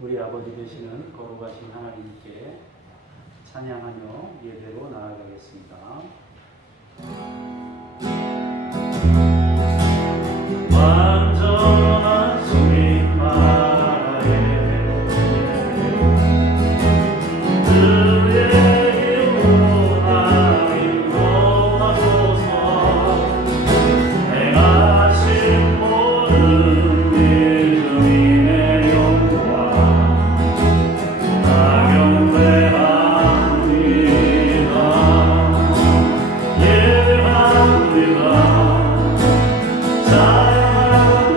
우리 아버지 되시는 거룩하신 하나님께 찬양하며 예배로 나아가겠습니다. 완전한 주님만의 그의 일원하여 인도하소서. 행하신 모든 일 주님의 영광 다 경배합니다. 예배합니다. 찬양합니다.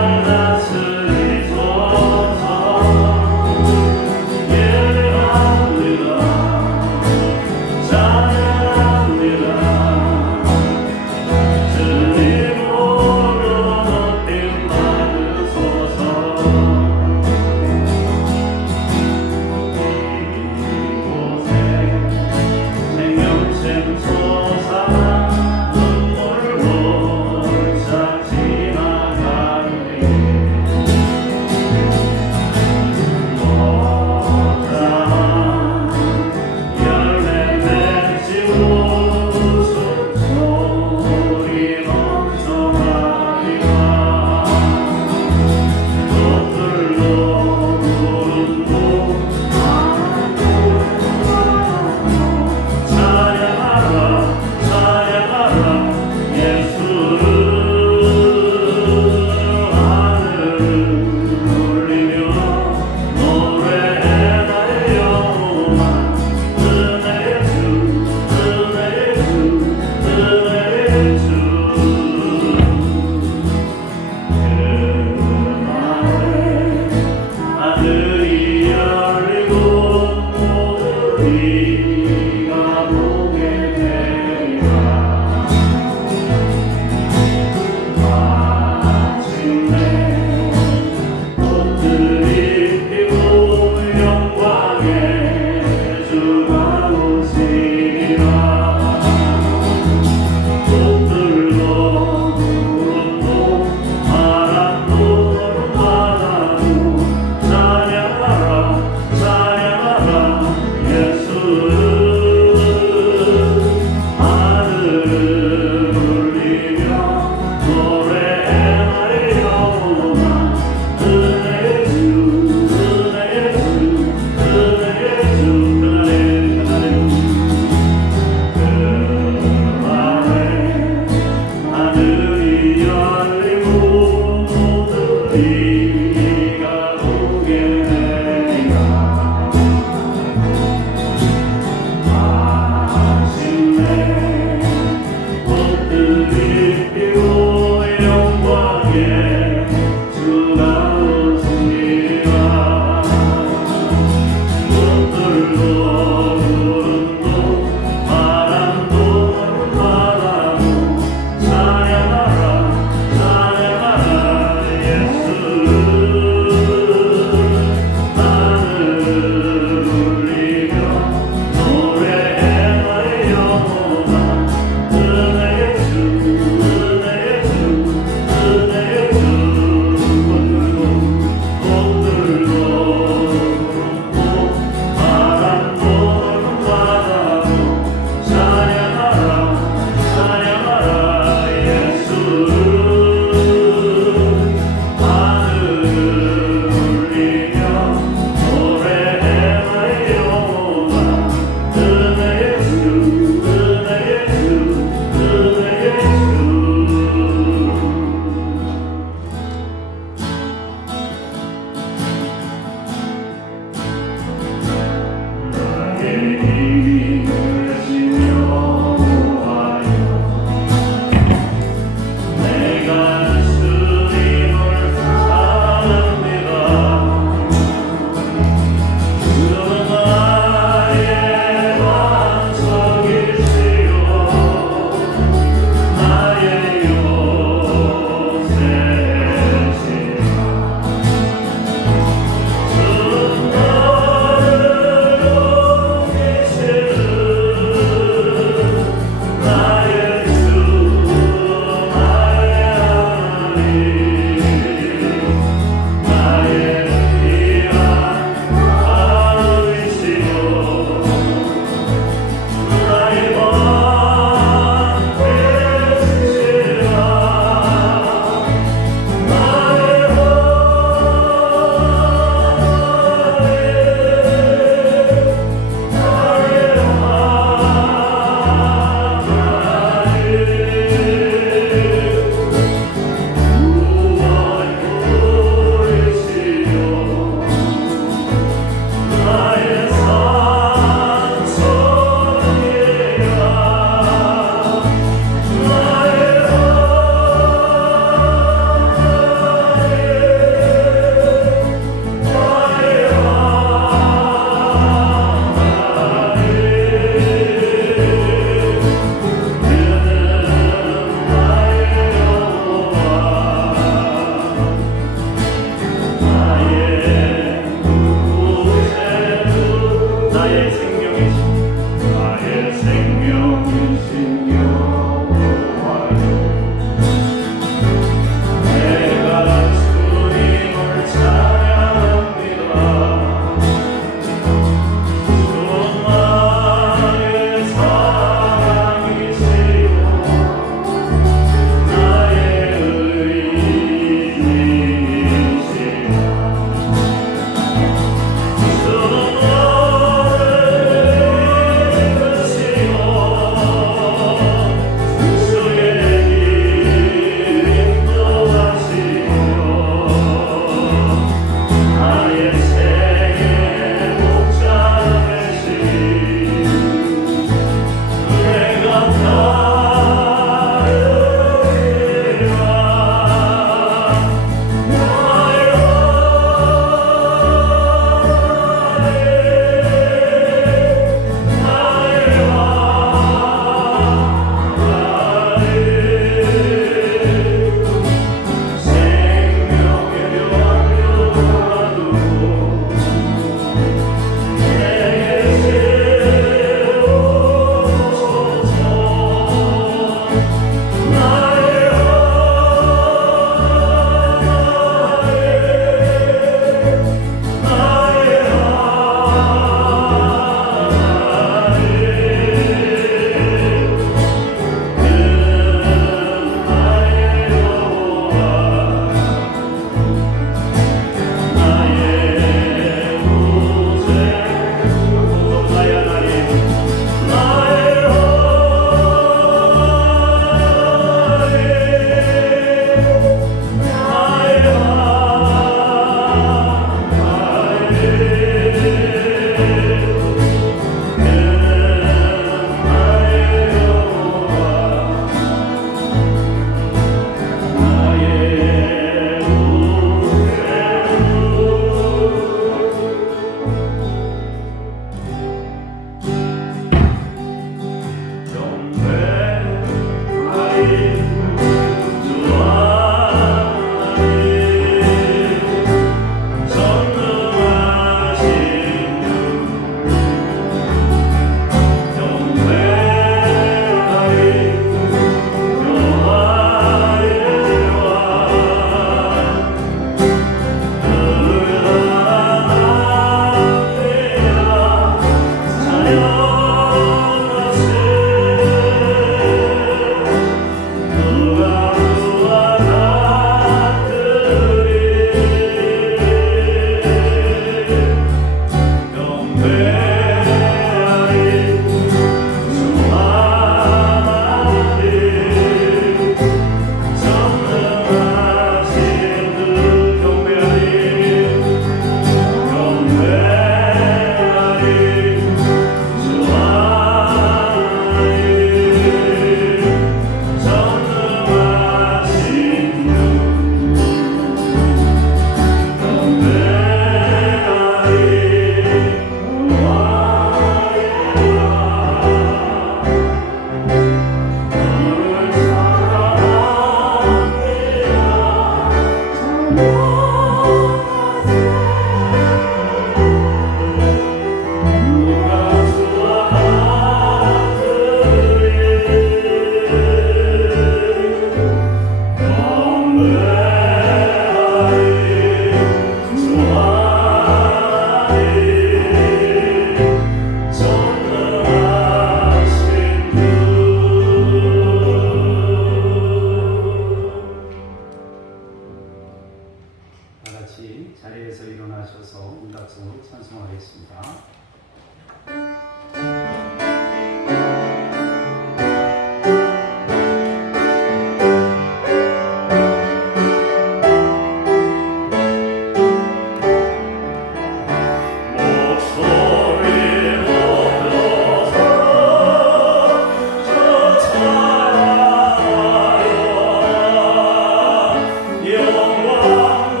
영광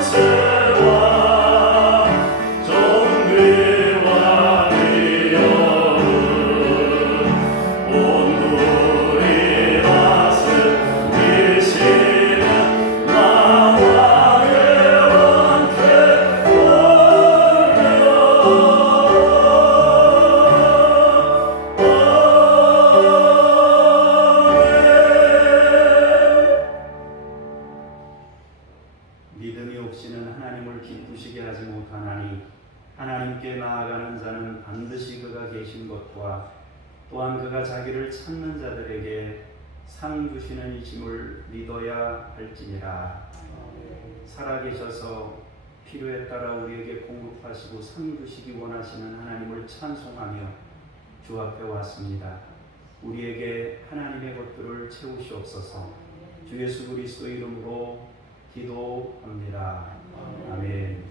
권세와 존귀 하시는 하나님을 기쁘시게 하지 못하나니 하나님께 나아가는 자는 반드시 그가 계신 것과 또한 그가 자기를 찾는 자들에게 상 주시는 이심을 믿어야 할지니라. 살아계셔서 필요에 따라 우리에게 공급하시고 상 주시기 원하시는 하나님을 찬송하며 주 앞에 왔습니다. 우리에게 하나님의 것들을 채우시옵소서. 주 예수 그리스도 이름으로 기도합니다. 아멘.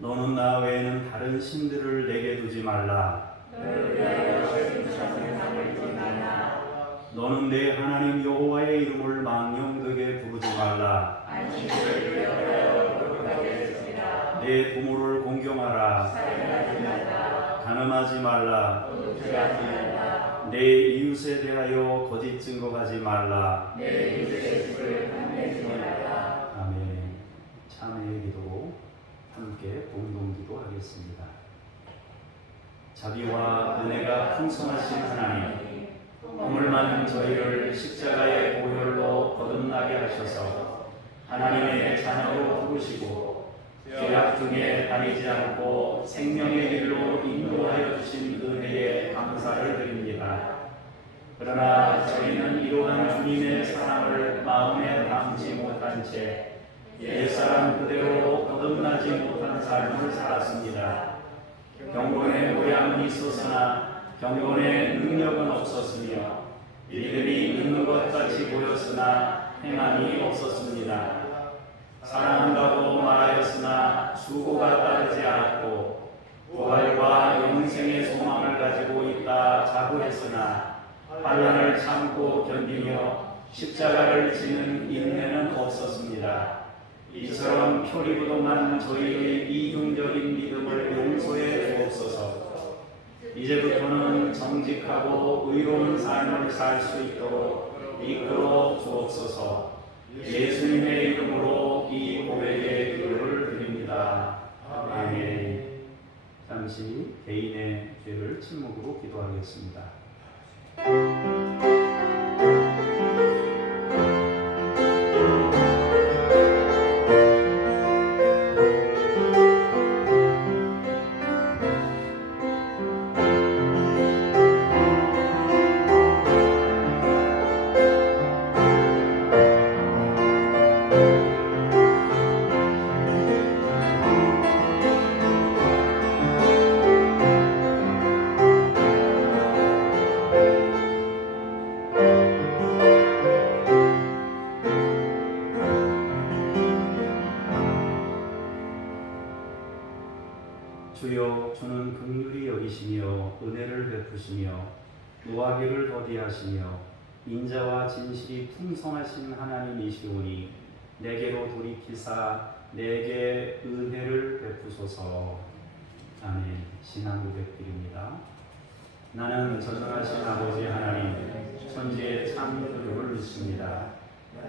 너는 나 외에는 다른 신들을 내게 두지 말라. 너는 내 하나님 여호와의 이름을 망령되게 부르지 말라. 내 부모를 공경하라. 간음하지 말라. 내 이웃에 대하여 거짓 증거하지 말라. 아멘. 참회의 기도 함께 공동기도 하겠습니다. 자비와 은혜가 풍성하신 하나님, 허물 많은 저희를 십자가의 보혈로 거듭나게 하셔서 하나님의 자녀로 부르시고 죄악 중에 다니지 않고 생명의 길로 인도하여 주신 은혜에 감사를 드립니다. 그러나 저희는 이러한 주님의 사랑을 마음에 담지 못한 채 옛사람 그대로 거듭나지 못한 삶을 살았습니다. 경건의 모양은 있었으나 경건의 능력은 없었으며 이들이 있는 것 같이 보였으나 행함이 없었습니다. 사랑한다고 말하였으나 수고가 따르지 않았고 부활과 영생의 소망을 가지고 있다 자부했으나 환난을 참고 견디며 십자가를 지는 인내는 없었습니다. 이처럼 표리부동한 저희의 이중적인 믿음을 용서해 주옵소서. 이제부터는 정직하고 의로운 삶을 살 수 있도록 이끌어 주옵소서. 예수님의 이름으로 이 고백의 기도를 드립니다. 아멘. 잠시 개인의 죄를 침묵으로 기도하겠습니다. 주여, 주는 긍휼히 여기시며 은혜를 베푸시며 노하기를 더디하시며 인자와 진실이 풍성하신 하나님이시오니 내게로 돌이키사 내게 은혜를 베푸소서. 아멘. 신앙 고백드립니다. 나는 전능하신 아버지 하나님 천지의 참 주를 믿습니다.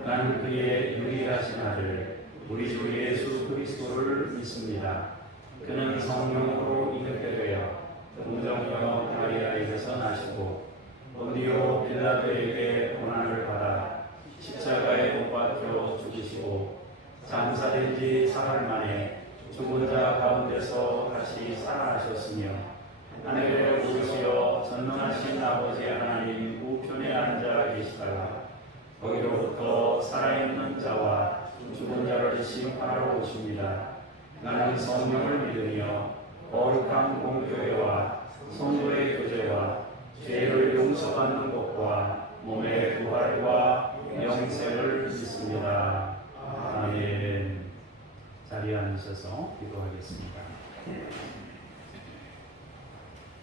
나는 그의 유일하신 아들 우리 주 예수 그리스도를 믿습니다. 그는 성령으로 잉태되어 동정녀 마리아에게서 나시고 본디오 빌라도에게 고난을 받아 십자가에 못 박혀 죽으시고 장사된 지 사흘 만에 죽은 자 가운데서 다시 살아나셨으며 하늘에 오르시어 전능하신 아버지 하나님 우편에 앉아 계시다가 거기로부터 살아있는 자와 죽은 자를 심판하러 오십니다. 나는 성령을 믿으며 거룩한 공교회와 성도의 교제와 죄를 용서받는 것과 몸의 부활과 영생을 믿습니다. 아멘. 자리에 앉으셔서 기도하겠습니다.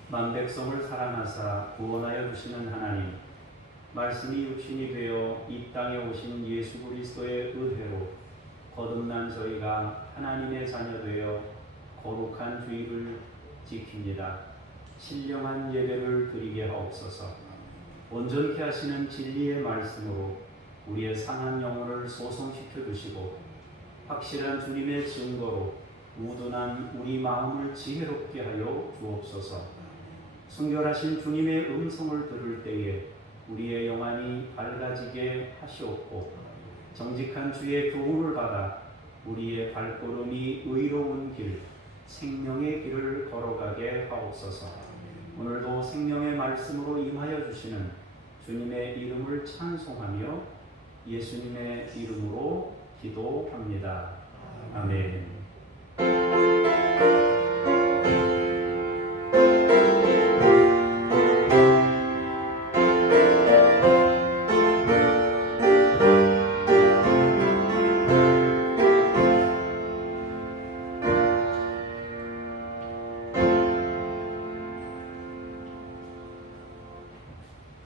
만백성을 사랑하사 구원하여 주시는 하나님, 말씀이 육신이 되어 이 땅에 오신 예수 그리스도의 은혜로 거듭난 저희가 하나님의 자녀 되어 거룩한 주의를 지킵니다. 신령한 예배를 드리게 하옵소서. 온전케 하시는 진리의 말씀으로 우리의 상한 영혼을 소성시켜 주시고 확실한 주님의 증거로 우둔한 우리 마음을 지혜롭게 하여 주옵소서. 순결하신 주님의 음성을 들을 때에 우리의 영안이 밝아지게 하시옵고 정직한 주의 교훈을 받아 우리의 발걸음이 의로운 길, 생명의 길을 걸어가게 하옵소서. 오늘도 생명의 말씀으로 임하여 주시는 주님의 이름을 찬송하며 예수님의 이름으로 기도합니다. 아멘.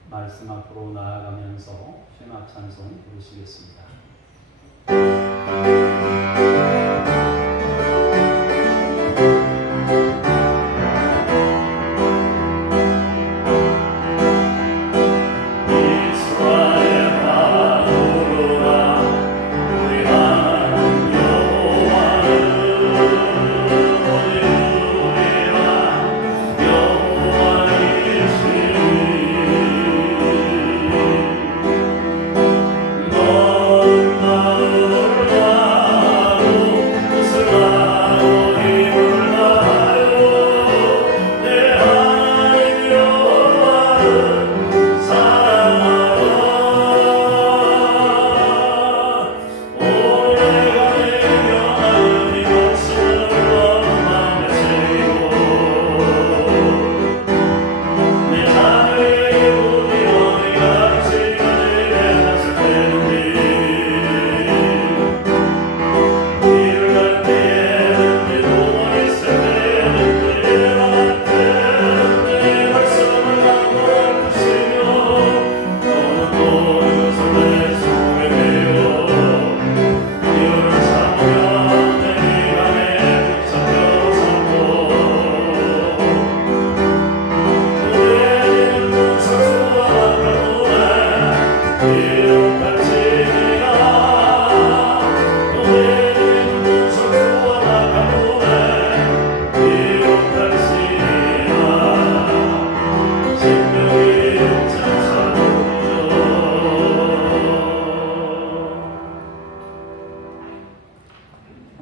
말씀 앞으로 나아가면서宣화 찬송 부르시겠습니다. 너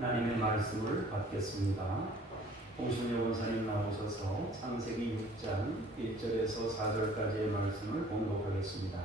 하나님의 말씀을 받겠습니다. 홍순여 원사님 나오셔서 창세기 6장 1절에서 4절까지의 말씀을 봉독하겠습니다.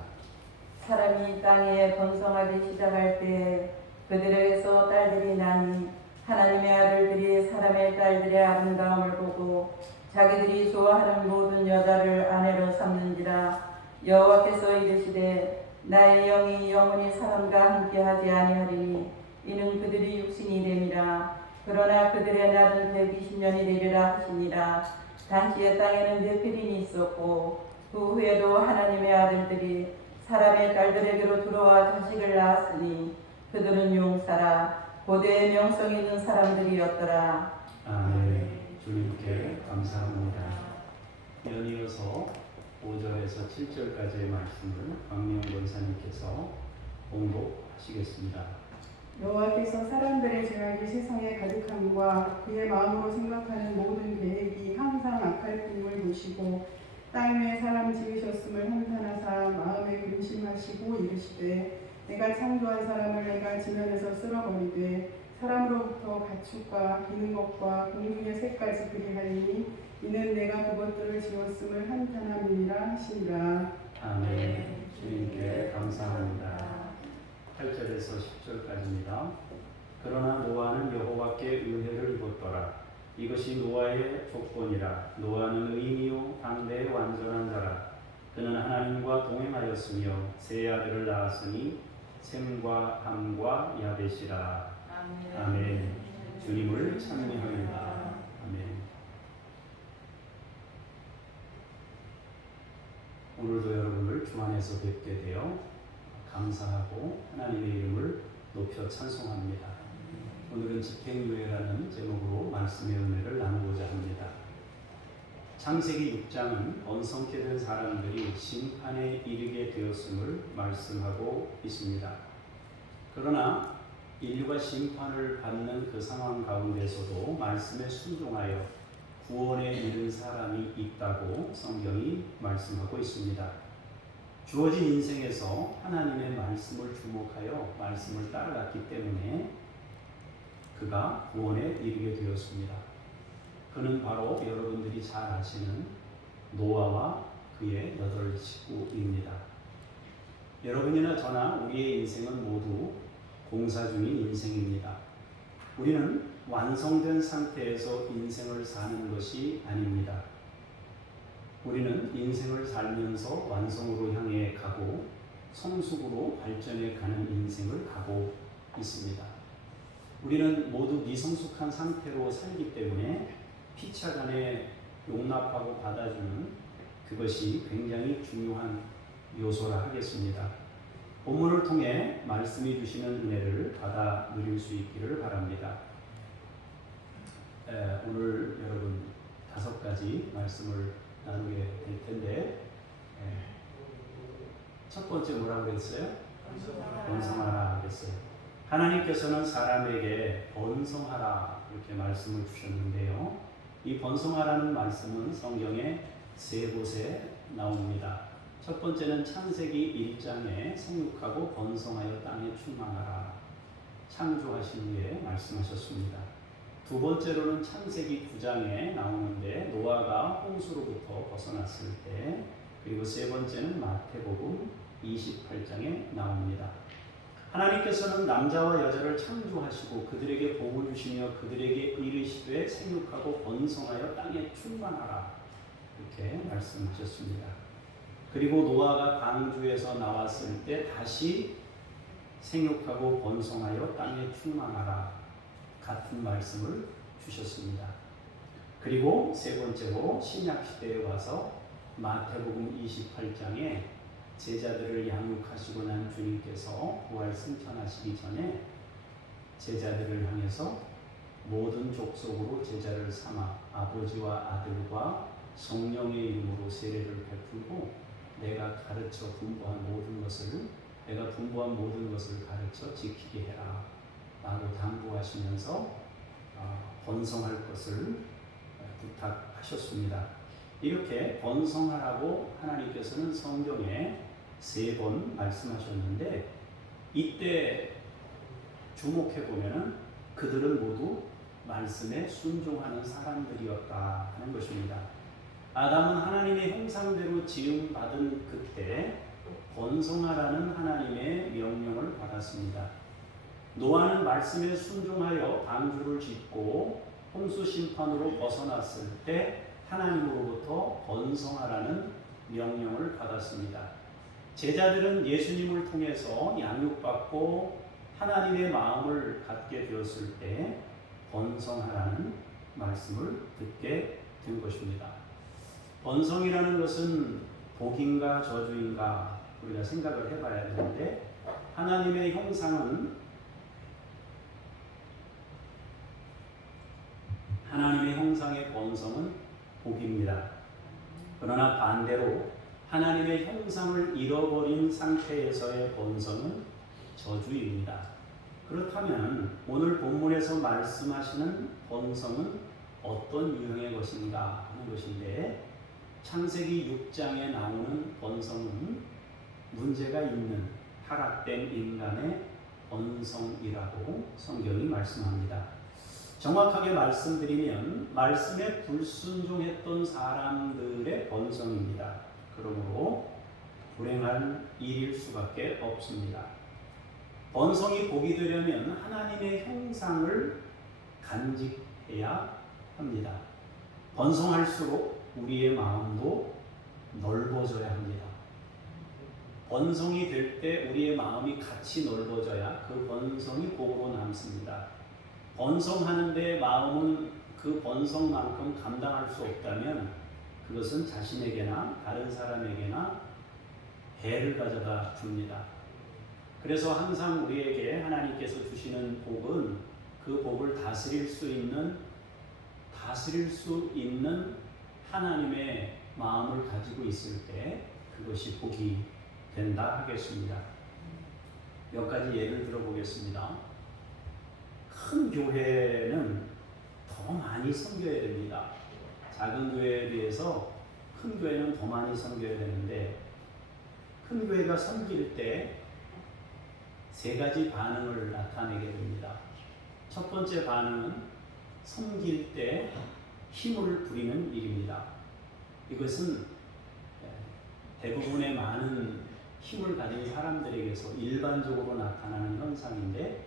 사람이 땅에 번성하기 시작할 때 그들에게서 딸들이 나니 하나님의 아들들이 사람의 딸들의 아름다움을 보고 자기들이 좋아하는 모든 여자를 아내로 삼는지라. 여호와께서 이르시되 나의 영이 영원히 사람과 함께하지 아니하리니 이는 그들이 육신이 됨이라. 그러나 그들의 날은 120년이 되리라 하시니라. 당시에 땅에는 네피림이 있었고 그 후에도 하나님의 아들들이 사람의 딸들에게로 들어와 자식을 낳았으니 그들은 용사라 고대의 명성 있는 사람들이었더라. 아멘. 주님께 감사합니다. 연이어서 5절에서 7절까지의 말씀을 박명 권사님께서 봉독하시겠습니다. 여호와께서 사람들의 죄악이 세상에 가득함과 그의 마음으로 생각하는 모든 계획이 항상 악할 뿐임을 보시고 땅 위에 사람 지으셨음을 한탄하사 마음에 근심하시고 이르시되 내가 창조한 사람을 내가 지면에서 쓸어버리되 사람으로부터 가축과 기는 것과 공중의 새까지 그리하리니 이는 내가 그것들을 지었음을 한탄함이니라 하시니라. 아멘. 주님께 감사합니다. 8절에서 10절까지입니다. 그러나 노아는 여호와께 은혜를 입었더라. 이것이 노아의 조건이라. 노아는 의인이요 당대의 완전한 자라. 그는 하나님과 동행하였으며 세 아들을 낳았으니 셈과 함과 야벳이라. 아멘. 주님을 찬미합니다. 아멘. 오늘도 여러분을 주 안에서 뵙게 되어 감사하고 하나님의 이름을 높여 찬송합니다. 오늘은 집행유예라는 제목으로 말씀의 은혜를 나누고자 합니다. 창세기 6장은 번성케 된 사람들이 심판에 이르게 되었음을 말씀하고 있습니다. 그러나 인류가 심판을 받는 그 상황 가운데서도 말씀에 순종하여 구원에 이른 사람이 있다고 성경이 말씀하고 있습니다. 주어진 인생에서 하나님의 말씀을 주목하여 말씀을 따라갔기 때문에 그가 구원에 이르게 되었습니다. 그는 바로 여러분들이 잘 아시는 노아와 그의 8 식구입니다. 여러분이나 저나 우리의 인생은 모두 공사 중인 인생입니다. 우리는 완성된 상태에서 인생을 사는 것이 아닙니다. 우리는 인생을 살면서 완성으로 향해 가고 성숙으로 발전해 가는 인생을 가고 있습니다. 우리는 모두 미성숙한 상태로 살기 때문에 피차간에 용납하고 받아주는 그것이 굉장히 중요한 요소라 하겠습니다. 본문을 통해 말씀이 주시는 은혜를 받아 누릴 수 있기를 바랍니다. 오늘 여러분 5가지 말씀을 나누게 될 텐데 첫 번째 뭐라고 그랬어요? 번성하라 그랬어요. 하나님께서는 사람에게 번성하라 이렇게 말씀을 주셨는데요. 이 번성하라는 말씀은 성경에 3곳에 나옵니다. 첫 번째는 창세기 1장에 생육하고 번성하여 땅에 충만하라 창조하신 후에 말씀하셨습니다. 두 번째로는 창세기 9장에 나오는데 노아가 홍수로부터 벗어났을 때, 그리고 세 번째는 마태복음 28장에 나옵니다. 하나님께서는 남자와 여자를 창조하시고 그들에게 복을 주시며 그들에게 이르시되 생육하고 번성하여 땅에 충만하라 이렇게 말씀하셨습니다. 그리고 노아가 방주에서 나왔을 때 다시 생육하고 번성하여 땅에 충만하라 같은 말씀을 주셨습니다. 그리고 세 번째로 신약시대에 와서 마태복음 28장에 제자들을 양육하시고 난 주님께서 부활 승천하시기 전에 제자들을 향해서 모든 족속으로 제자를 삼아 아버지와 아들과 성령의 이름으로 세례를 베풀고 내가 가르쳐 분부한 모든 것을 가르쳐 지키게 해라 라고 당부하시면서 번성할 것을 부탁하셨습니다. 이렇게 번성하라고 하나님께서는 성경에 3번 말씀하셨는데, 이때 주목해 보면은 그들은 모두 말씀에 순종하는 사람들이었다 하는 것입니다. 아담은 하나님의 형상대로 지음받은 그때 번성하라는 하나님의 명령을 받았습니다. 노아는 말씀에 순종하여 방주를 짓고 홍수 심판으로 벗어났을 때 하나님으로부터 번성하라는 명령을 받았습니다. 제자들은 예수님을 통해서 양육받고 하나님의 마음을 갖게 되었을 때 번성하라는 말씀을 듣게 된 것입니다. 번성이라는 것은 복인가 저주인가 우리가 생각을 해봐야 되는데, 하나님의 형상은 하나님의 형상의 번성은 복입니다. 그러나 반대로 하나님의 형상을 잃어버린 상태에서의 번성은 저주입니다. 그렇다면 오늘 본문에서 말씀하시는 번성은 어떤 유형의 것인가 하는 것인데, 창세기 6장에 나오는 번성은 문제가 있는 타락된 인간의 번성이라고 성경이 말씀합니다. 정확하게 말씀드리면 말씀에 불순종했던 사람들의 번성입니다. 그러므로 불행한 일일 수밖에 없습니다. 번성이 복이 되려면 하나님의 형상을 간직해야 합니다. 번성할수록 우리의 마음도 넓어져야 합니다. 번성이 될 때 우리의 마음이 같이 넓어져야 그 번성이 복으로 남습니다. 번성하는데 마음은 그 번성만큼 감당할 수 없다면 그것은 자신에게나 다른 사람에게나 해를 가져다 줍니다. 그래서 항상 우리에게 하나님께서 주시는 복은 그 복을 다스릴 수 있는 하나님의 마음을 가지고 있을 때 그것이 복이 된다 하겠습니다. 몇 가지 예를 들어보겠습니다. 큰 교회는 더 많이 섬겨야 됩니다. 작은 교회에 비해서 큰 교회는 더 많이 섬겨야 되는데, 큰 교회가 섬길 때 세 가지 반응을 나타내게 됩니다. 첫 번째 반응은 섬길 때 힘을 부리는 일입니다. 이것은 대부분의 많은 힘을 가진 사람들에게서 일반적으로 나타나는 현상인데,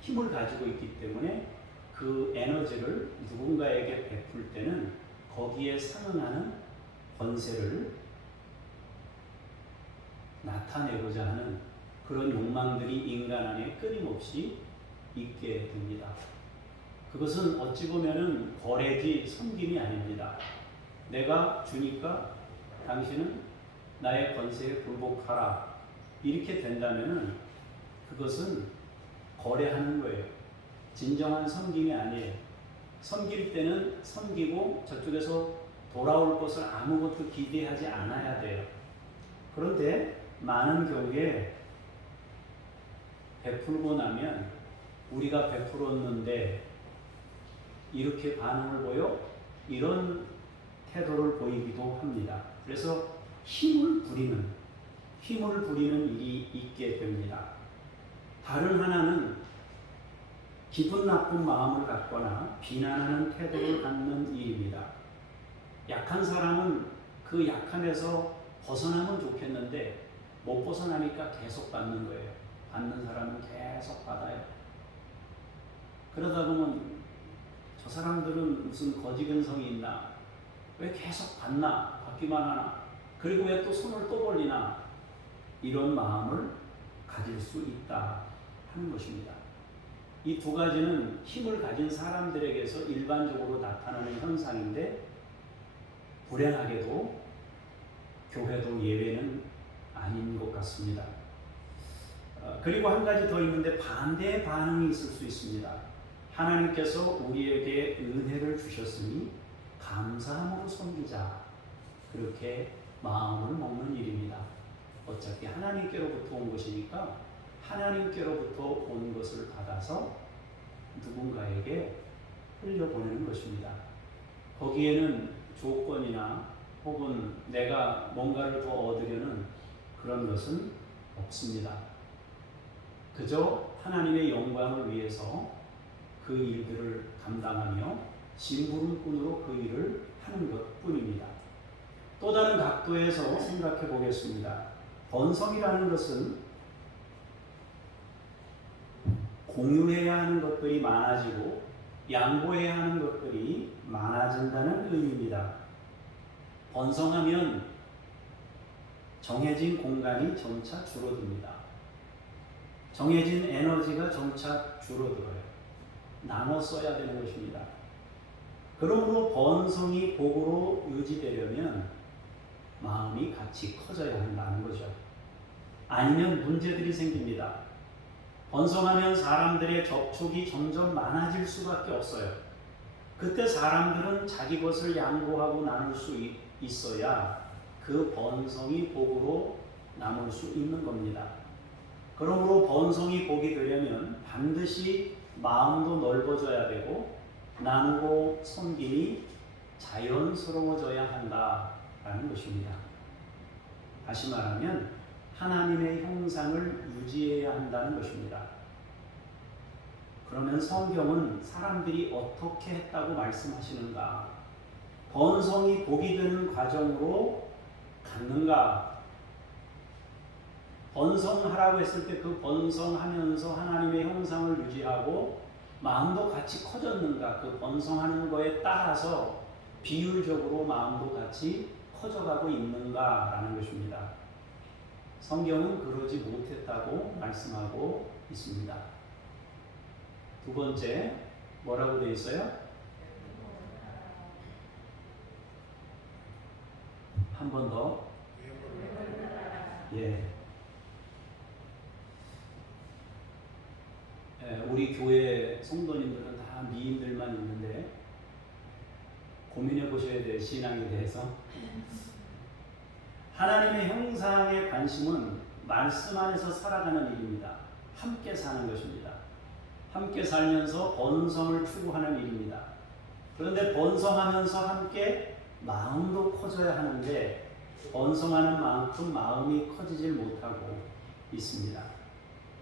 힘을 가지고 있기 때문에 그 에너지를 누군가에게 베풀 때는 거기에 상응하는 권세를 나타내고자 하는 그런 욕망들이 인간 안에 끊임없이 있게 됩니다. 그것은 어찌 보면은 거래지 섬김이 아닙니다. 내가 주니까 당신은 나의 권세에 굴복하라, 이렇게 된다면은 그것은 거래하는 거예요. 진정한 섬김이 아니에요. 섬길 때는 섬기고 저쪽에서 돌아올 것을 아무것도 기대하지 않아야 돼요. 그런데 많은 경우에 베풀고 나면 우리가 베풀었는데 이렇게 반응을 보여? 이런 태도를 보이기도 합니다. 그래서 힘을 부리는 일이 있게 됩니다. 다른 하나는 기분 나쁜 마음을 갖거나 비난하는 태도를 갖는 일입니다. 약한 사람은 그 약함에서 벗어나면 좋겠는데 못 벗어나니까 계속 받는 거예요. 받는 사람은 계속 받아요. 그러다 보면 저 사람들은 무슨 거지근성이 있나? 왜 계속 받나? 받기만 하나? 그리고 왜 또 손을 또 벌리나? 이런 마음을 가질 수 있다 하는 것입니다. 이 두 가지는 힘을 가진 사람들에게서 일반적으로 나타나는 현상인데, 불행하게도 교회도 예외는 아닌 것 같습니다. 그리고 한 가지 더 있는데 반대의 반응이 있을 수 있습니다. 하나님께서 우리에게 은혜를 주셨으니 감사함으로 섬기자, 그렇게 마음을 먹는 일입니다. 어차피 하나님께로부터 온 것이니까 하나님께로부터 온 것을 받아서 누군가에게 흘려보내는 것입니다. 거기에는 조건이나 혹은 내가 뭔가를 더 얻으려는 그런 것은 없습니다. 그저 하나님의 영광을 위해서 그 일들을 감당하며 심부름꾼으로 그 일을 하는 것뿐입니다. 또 다른 각도에서 생각해 보겠습니다. 번성이라는 것은 공유해야 하는 것들이 많아지고 양보해야 하는 것들이 많아진다는 의미입니다. 번성하면 정해진 공간이 점차 줄어듭니다. 정해진 에너지가 점차 줄어들어요. 나눠 써야 되는 것입니다. 그러므로 번성이 복으로 유지되려면 마음이 같이 커져야 한다는 거죠. 아니면 문제들이 생깁니다. 번성하면 사람들의 접촉이 점점 많아질 수밖에 없어요. 그때 사람들은 자기 것을 양보하고 나눌 수 있어야 그 번성이 복으로 남을 수 있는 겁니다. 그러므로 번성이 복이 되려면 반드시 마음도 넓어져야 되고 나누고 섬김이 자연스러워져야 한다라는 것입니다. 다시 말하면 하나님의 형상을 유지해야 한다는 것입니다. 그러면 성경은 사람들이 어떻게 했다고 말씀하시는가? 번성이 복이 되는 과정으로 갔는가? 번성하라고 했을 때 그 번성하면서 하나님의 형상을 유지하고 마음도 같이 커졌는가? 그 번성하는 거에 따라서 비율적으로 마음도 같이 커져가고 있는가라는 것입니다. 성경은 그러지 못했다고 말씀하고 있습니다. 두 번째, 뭐라고 되어 있어요? 한 번 더. 예. 우리 교회 성도님들은 다 미인들만 있는데 고민해 보셔야 돼요. 신앙에 대해서. 하나님의 형상의 관심은 말씀 안에서 살아가는 일입니다. 함께 사는 것입니다. 함께 살면서 번성을 추구하는 일입니다. 그런데 번성하면서 함께 마음도 커져야 하는데 번성하는 만큼 마음이 커지질 못하고 있습니다.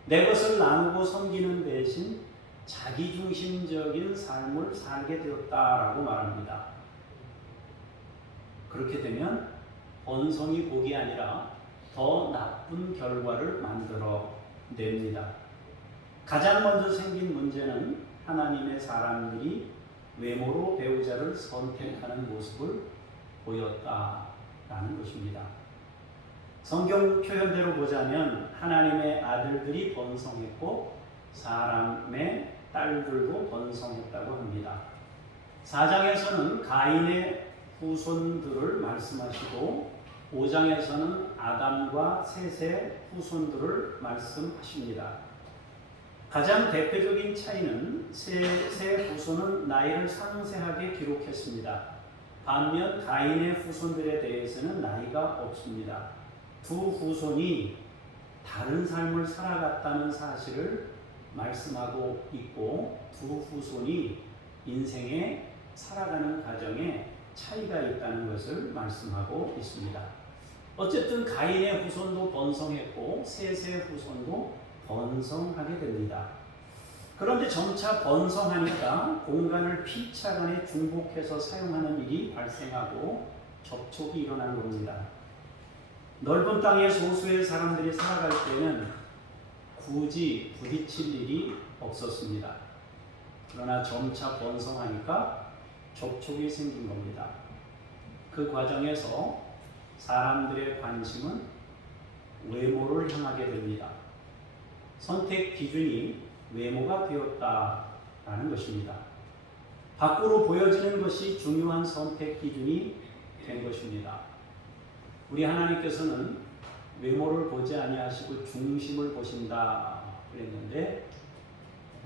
내 것을 나누고 섬기는 대신 자기중심적인 삶을 살게 되었다라고 말합니다. 그렇게 되면 번성이 복이 아니라 더 나쁜 결과를 만들어 냅니다. 가장 먼저 생긴 문제는 하나님의 사람들이 외모로 배우자를 선택하는 모습을 보였다라는 것입니다. 성경 표현대로 보자면 하나님의 아들들이 번성했고 사람의 딸들도 번성했다고 합니다. 4장에서는 가인의 후손들을 말씀하시고 5장에서는 아담과 셋의 후손들을 말씀하십니다. 가장 대표적인 차이는 셋의 후손은 나이를 상세하게 기록했습니다. 반면 가인의 후손들에 대해서는 나이가 없습니다. 두 후손이 다른 삶을 살아갔다는 사실을 말씀하고 있고 두 후손이 인생에 살아가는 과정에 차이가 있다는 것을 말씀하고 있습니다. 어쨌든 가인의 후손도 번성했고 셋의 후손도 번성하게 됩니다. 그런데 점차 번성하니까 공간을 피차간에 중복해서 사용하는 일이 발생하고 접촉이 일어난 겁니다. 넓은 땅에 소수의 사람들이 살아갈 때는 굳이 부딪힐 일이 없었습니다. 그러나 점차 번성하니까 접촉이 생긴 겁니다. 그 과정에서 사람들의 관심은 외모를 향하게 됩니다. 선택 기준이 외모가 되었다라는 것입니다. 밖으로 보여지는 것이 중요한 선택 기준이 된 것입니다. 우리 하나님께서는 외모를 보지 아니하시고 중심을 보신다 그랬는데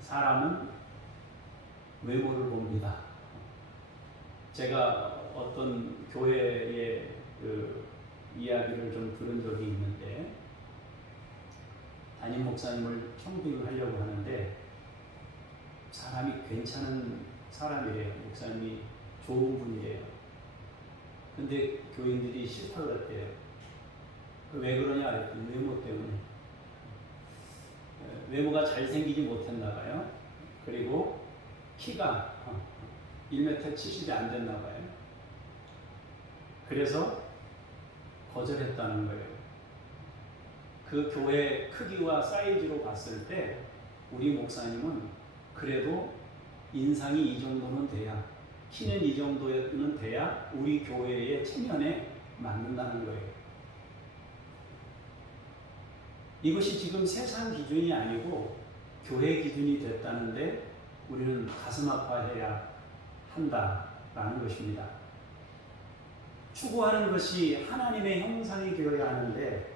사람은 외모를 봅니다. 제가 어떤 교회의 그 이야기를 좀 들은 적이 있는데 담임 목사님을 청빙하려고 하는데 사람이 괜찮은 사람이래요. 목사님이 좋은 분이래요. 근데 교인들이 싫다고 그랬대요. 왜 그러냐 그랬더니 외모 때문에. 외모가 잘생기지 못했나 봐요. 그리고 키가 1m 70이 안 됐나 봐요. 그래서 거절했다는 거예요. 그 교회 크기와 사이즈로 봤을 때 우리 목사님은 그래도 인상이 이 정도는 돼야, 키는 이 정도는 돼야 우리 교회의 체면에 맞는다는 거예요. 이것이 지금 세상 기준이 아니고 교회 기준이 됐다는데 우리는 가슴 아파해야 한다라는 것입니다. 추구하는 것이 하나님의 형상이 되어야 하는데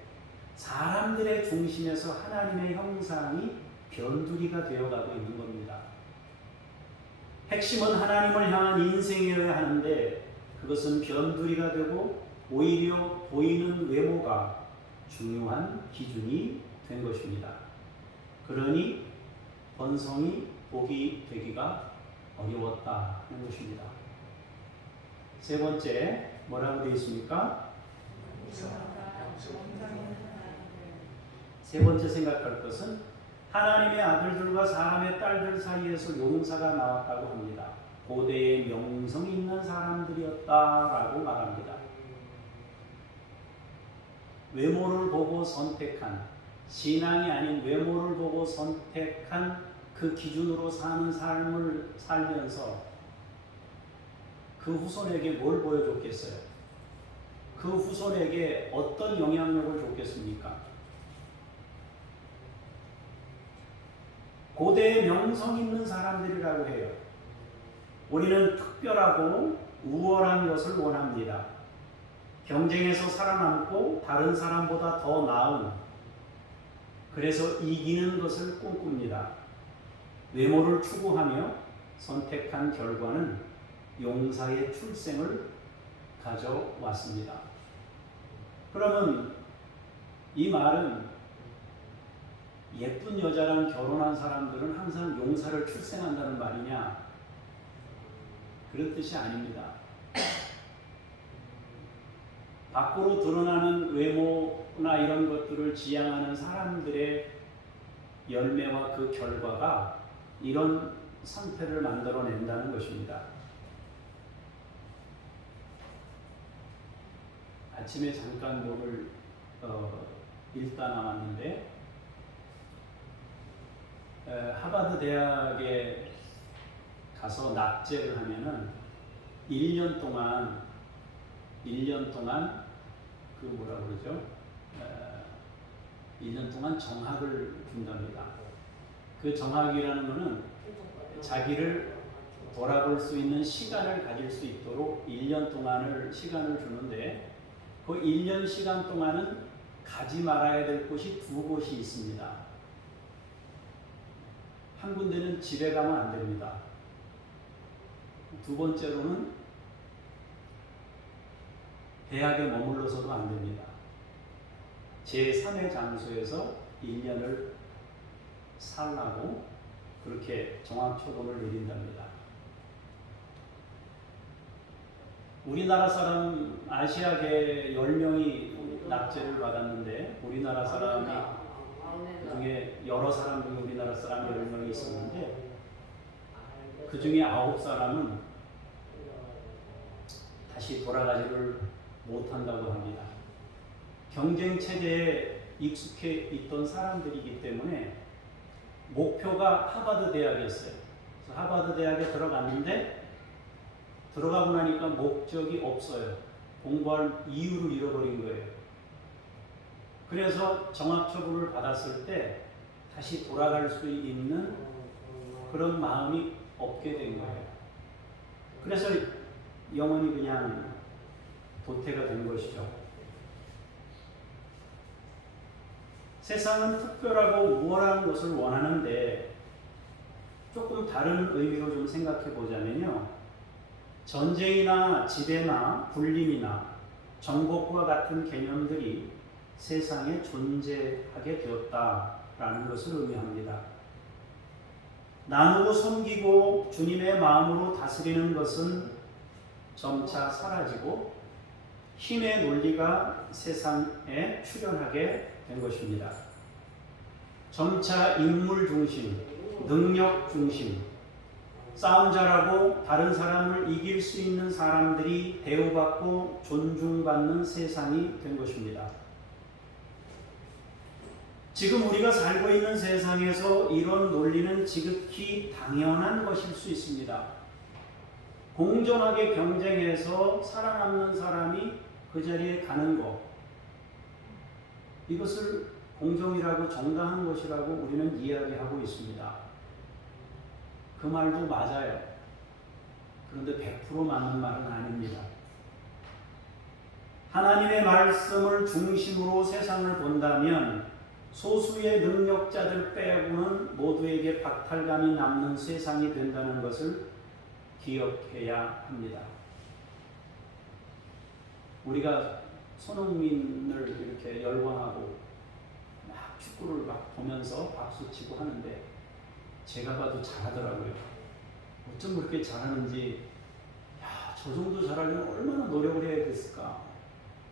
사람들의 중심에서 하나님의 형상이 변두리가 되어가고 있는 겁니다. 핵심은 하나님을 향한 인생이어야 하는데 그것은 변두리가 되고 오히려 보이는 외모가 중요한 기준이 된 것입니다. 그러니 번성이 복이 되기가 어려웠다는 것입니다. 세 번째, 뭐라고 되어 있습니까? 세 번째 생각할 것은 하나님의 아들들과 사람의 딸들 사이에서 용사가 나왔다고 합니다. 고대의 명성이 있는 사람들이었다라고 말합니다. 외모를 보고 선택한, 신앙이 아닌 외모를 보고 선택한 그 기준으로 사는 삶을 살면서 그 후손에게 뭘 보여줬겠어요? 그 후손에게 어떤 영향력을 줬겠습니까? 고대의 명성 있는 사람들이라고 해요. 우리는 특별하고 우월한 것을 원합니다. 경쟁에서 살아남고 다른 사람보다 더 나은, 그래서 이기는 것을 꿈꿉니다. 외모를 추구하며 선택한 결과는 용사의 출생을 가져왔습니다. 그러면 이 말은 예쁜 여자랑 결혼한 사람들은 항상 용사를 출생한다는 말이냐? 그런 뜻이 아닙니다. 밖으로 드러나는 외모나 이런 것들을 지향하는 사람들의 열매와 그 결과가 이런 상태를 만들어낸다는 것입니다. 아침에 잠깐 뭐를 읽다 나왔는데 하버드 대학에 가서 납제를 하면은 1년 동안 그 뭐라 그러죠? 1년 동안 정학을 준답니다. 그 정학이라는 것은 자기를 돌아볼 수 있는 시간을 가질 수 있도록 1년 동안을 시간을 주는데 그 1년 시간 동안은 가지 말아야 될 곳이 두 곳이 있습니다. 한 군데는 집에 가면 안 됩니다. 두 번째로는 대학에 머물러서도 안 됩니다. 제3의 장소에서 1년을 살라고 그렇게 정학처분을 내린답니다. 우리나라 사람 아시아계 10명이 납제를 받았는데 우리나라 사람이 그중에 여러 사람 중에 우리나라 사람 10명이 있었는데 그 중에 9사람은 다시 돌아가지를 못한다고 합니다. 경쟁 체제에 익숙해 있던 사람들이기 때문에 목표가 하버드 대학이었어요. 그래서 하버드 대학에 들어갔는데 들어가고 나니까 목적이 없어요. 공부할 이유를 잃어버린 거예요. 그래서 정학처분을 받았을 때 다시 돌아갈 수 있는 그런 마음이 없게 된 거예요. 그래서 영원히 그냥 도태가 된 것이죠. 세상은 특별하고 우월한 것을 원하는데 조금 다른 의미로 좀 생각해 보자면요. 전쟁이나 지배나 불림이나 정복과 같은 개념들이 세상에 존재하게 되었다라는 것을 의미합니다. 나누고 섬기고 주님의 마음으로 다스리는 것은 점차 사라지고 힘의 논리가 세상에 출현하게 된 것입니다. 점차 인물 중심, 능력 중심, 싸움 잘하고 다른 사람을 이길 수 있는 사람들이 대우받고 존중받는 세상이 된 것입니다. 지금 우리가 살고 있는 세상에서 이런 논리는 지극히 당연한 것일 수 있습니다. 공정하게 경쟁해서 살아남는 사람이 그 자리에 가는 것, 이것을 공정이라고 정당한 것이라고 우리는 이야기하고 있습니다. 그 말도 맞아요. 그런데 100% 맞는 말은 아닙니다. 하나님의 말씀을 중심으로 세상을 본다면 소수의 능력자들 빼고는 모두에게 박탈감이 남는 세상이 된다는 것을 기억해야 합니다. 우리가 손흥민을 이렇게 열광하고 막 축구를 막 보면서 박수치고 하는데 제가 봐도 잘하더라고요. 어쩜 그렇게 잘하는지, 야, 저 정도 잘하려면 얼마나 노력을 해야 됐을까,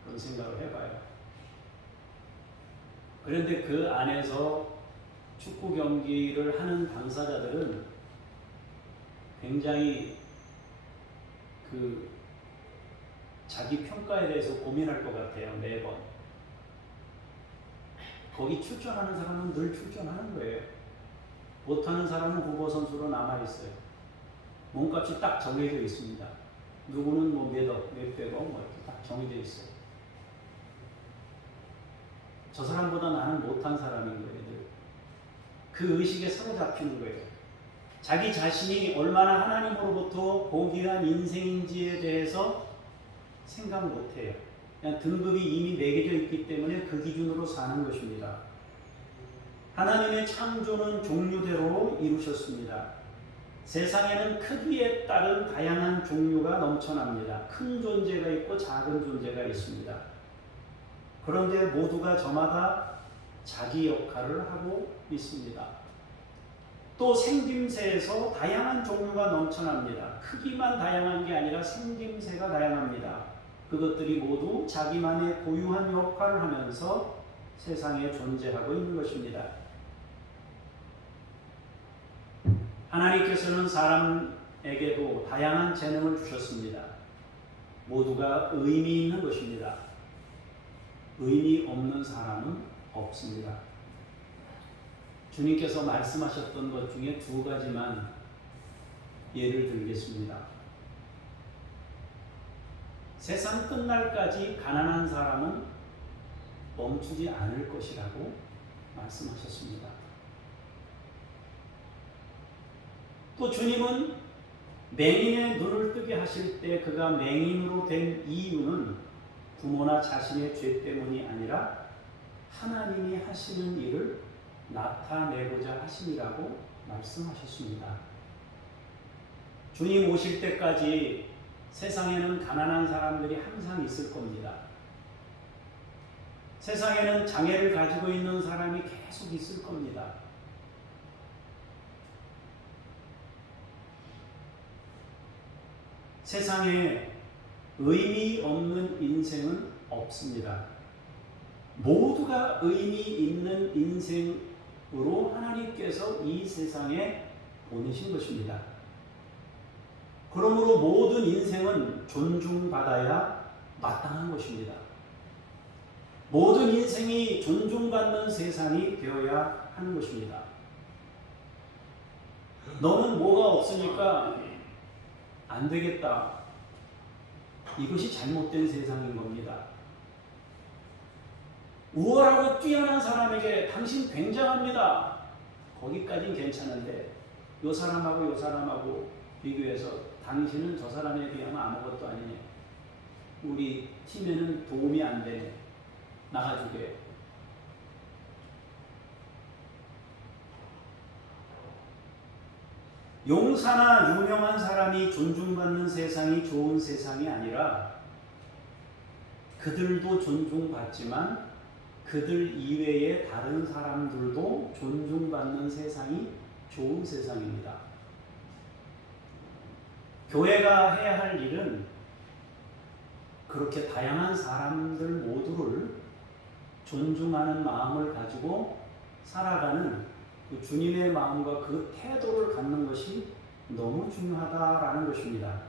그런 생각을 해봐요. 그런데 그 안에서 축구 경기를 하는 당사자들은 굉장히 자기 평가에 대해서 고민할 것 같아요, 매번. 거기 출전하는 사람은 늘 출전하는 거예요. 못하는 사람은 후보 선수로 남아있어요. 몸값이 딱 정해져 있습니다. 누구는 뭐 몇억, 몇백억 뭐 이렇게 딱 정해져 있어요. 저 사람보다 나는 못한 사람인 거예요. 그 의식에 사로잡히는 거예요. 자기 자신이 얼마나 하나님으로부터 고귀한 인생인지에 대해서 생각 못해요. 그냥 등급이 이미 매겨져 있기 때문에 그 기준으로 사는 것입니다. 하나님의 창조는 종류대로 이루셨습니다. 세상에는 크기에 따른 다양한 종류가 넘쳐납니다. 큰 존재가 있고 작은 존재가 있습니다. 그런데 모두가 저마다 자기 역할을 하고 있습니다. 또 생김새에서 다양한 종류가 넘쳐납니다. 크기만 다양한 게 아니라 생김새가 다양합니다. 그것들이 모두 자기만의 고유한 역할을 하면서 세상에 존재하고 있는 것입니다. 하나님께서는 사람에게도 다양한 재능을 주셨습니다. 모두가 의미 있는 것입니다. 의미 없는 사람은 없습니다. 주님께서 말씀하셨던 것 중에 2가지만 예를 들겠습니다. 세상 끝날까지 가난한 사람은 멈추지 않을 것이라고 말씀하셨습니다. 또 주님은 맹인의 눈을 뜨게 하실 때 그가 맹인으로 된 이유는 부모나 자신의 죄 때문이 아니라 하나님이 하시는 일을 나타내고자 하심이라고 말씀하셨습니다. 주님 오실 때까지 세상에는 가난한 사람들이 항상 있을 겁니다. 세상에는 장애를 가지고 있는 사람이 계속 있을 겁니다. 세상에 의미 없는 인생은 없습니다. 모두가 의미 있는 인생으로 하나님께서 이 세상에 보내신 것입니다. 그러므로 모든 인생은 존중받아야 마땅한 것입니다. 모든 인생이 존중받는 세상이 되어야 하는 것입니다. 너는 뭐가 없으니까 안 되겠다. 이것이 잘못된 세상인 겁니다. 우월하고 뛰어난 사람에게 당신 굉장합니다. 거기까지는 괜찮은데 요 사람하고 요 사람하고 비교해서 당신은 저 사람에 비하면 아무것도 아니네. 우리 팀에는 도움이 안 되네. 나가주게. 용사나 유명한 사람이 존중받는 세상이 좋은 세상이 아니라 그들도 존중받지만 그들 이외의 다른 사람들도 존중받는 세상이 좋은 세상입니다. 교회가 해야 할 일은 그렇게 다양한 사람들 모두를 존중하는 마음을 가지고 살아가는 그 주님의 마음과 그 태도를 갖는 것이 너무 중요하다라는 것입니다.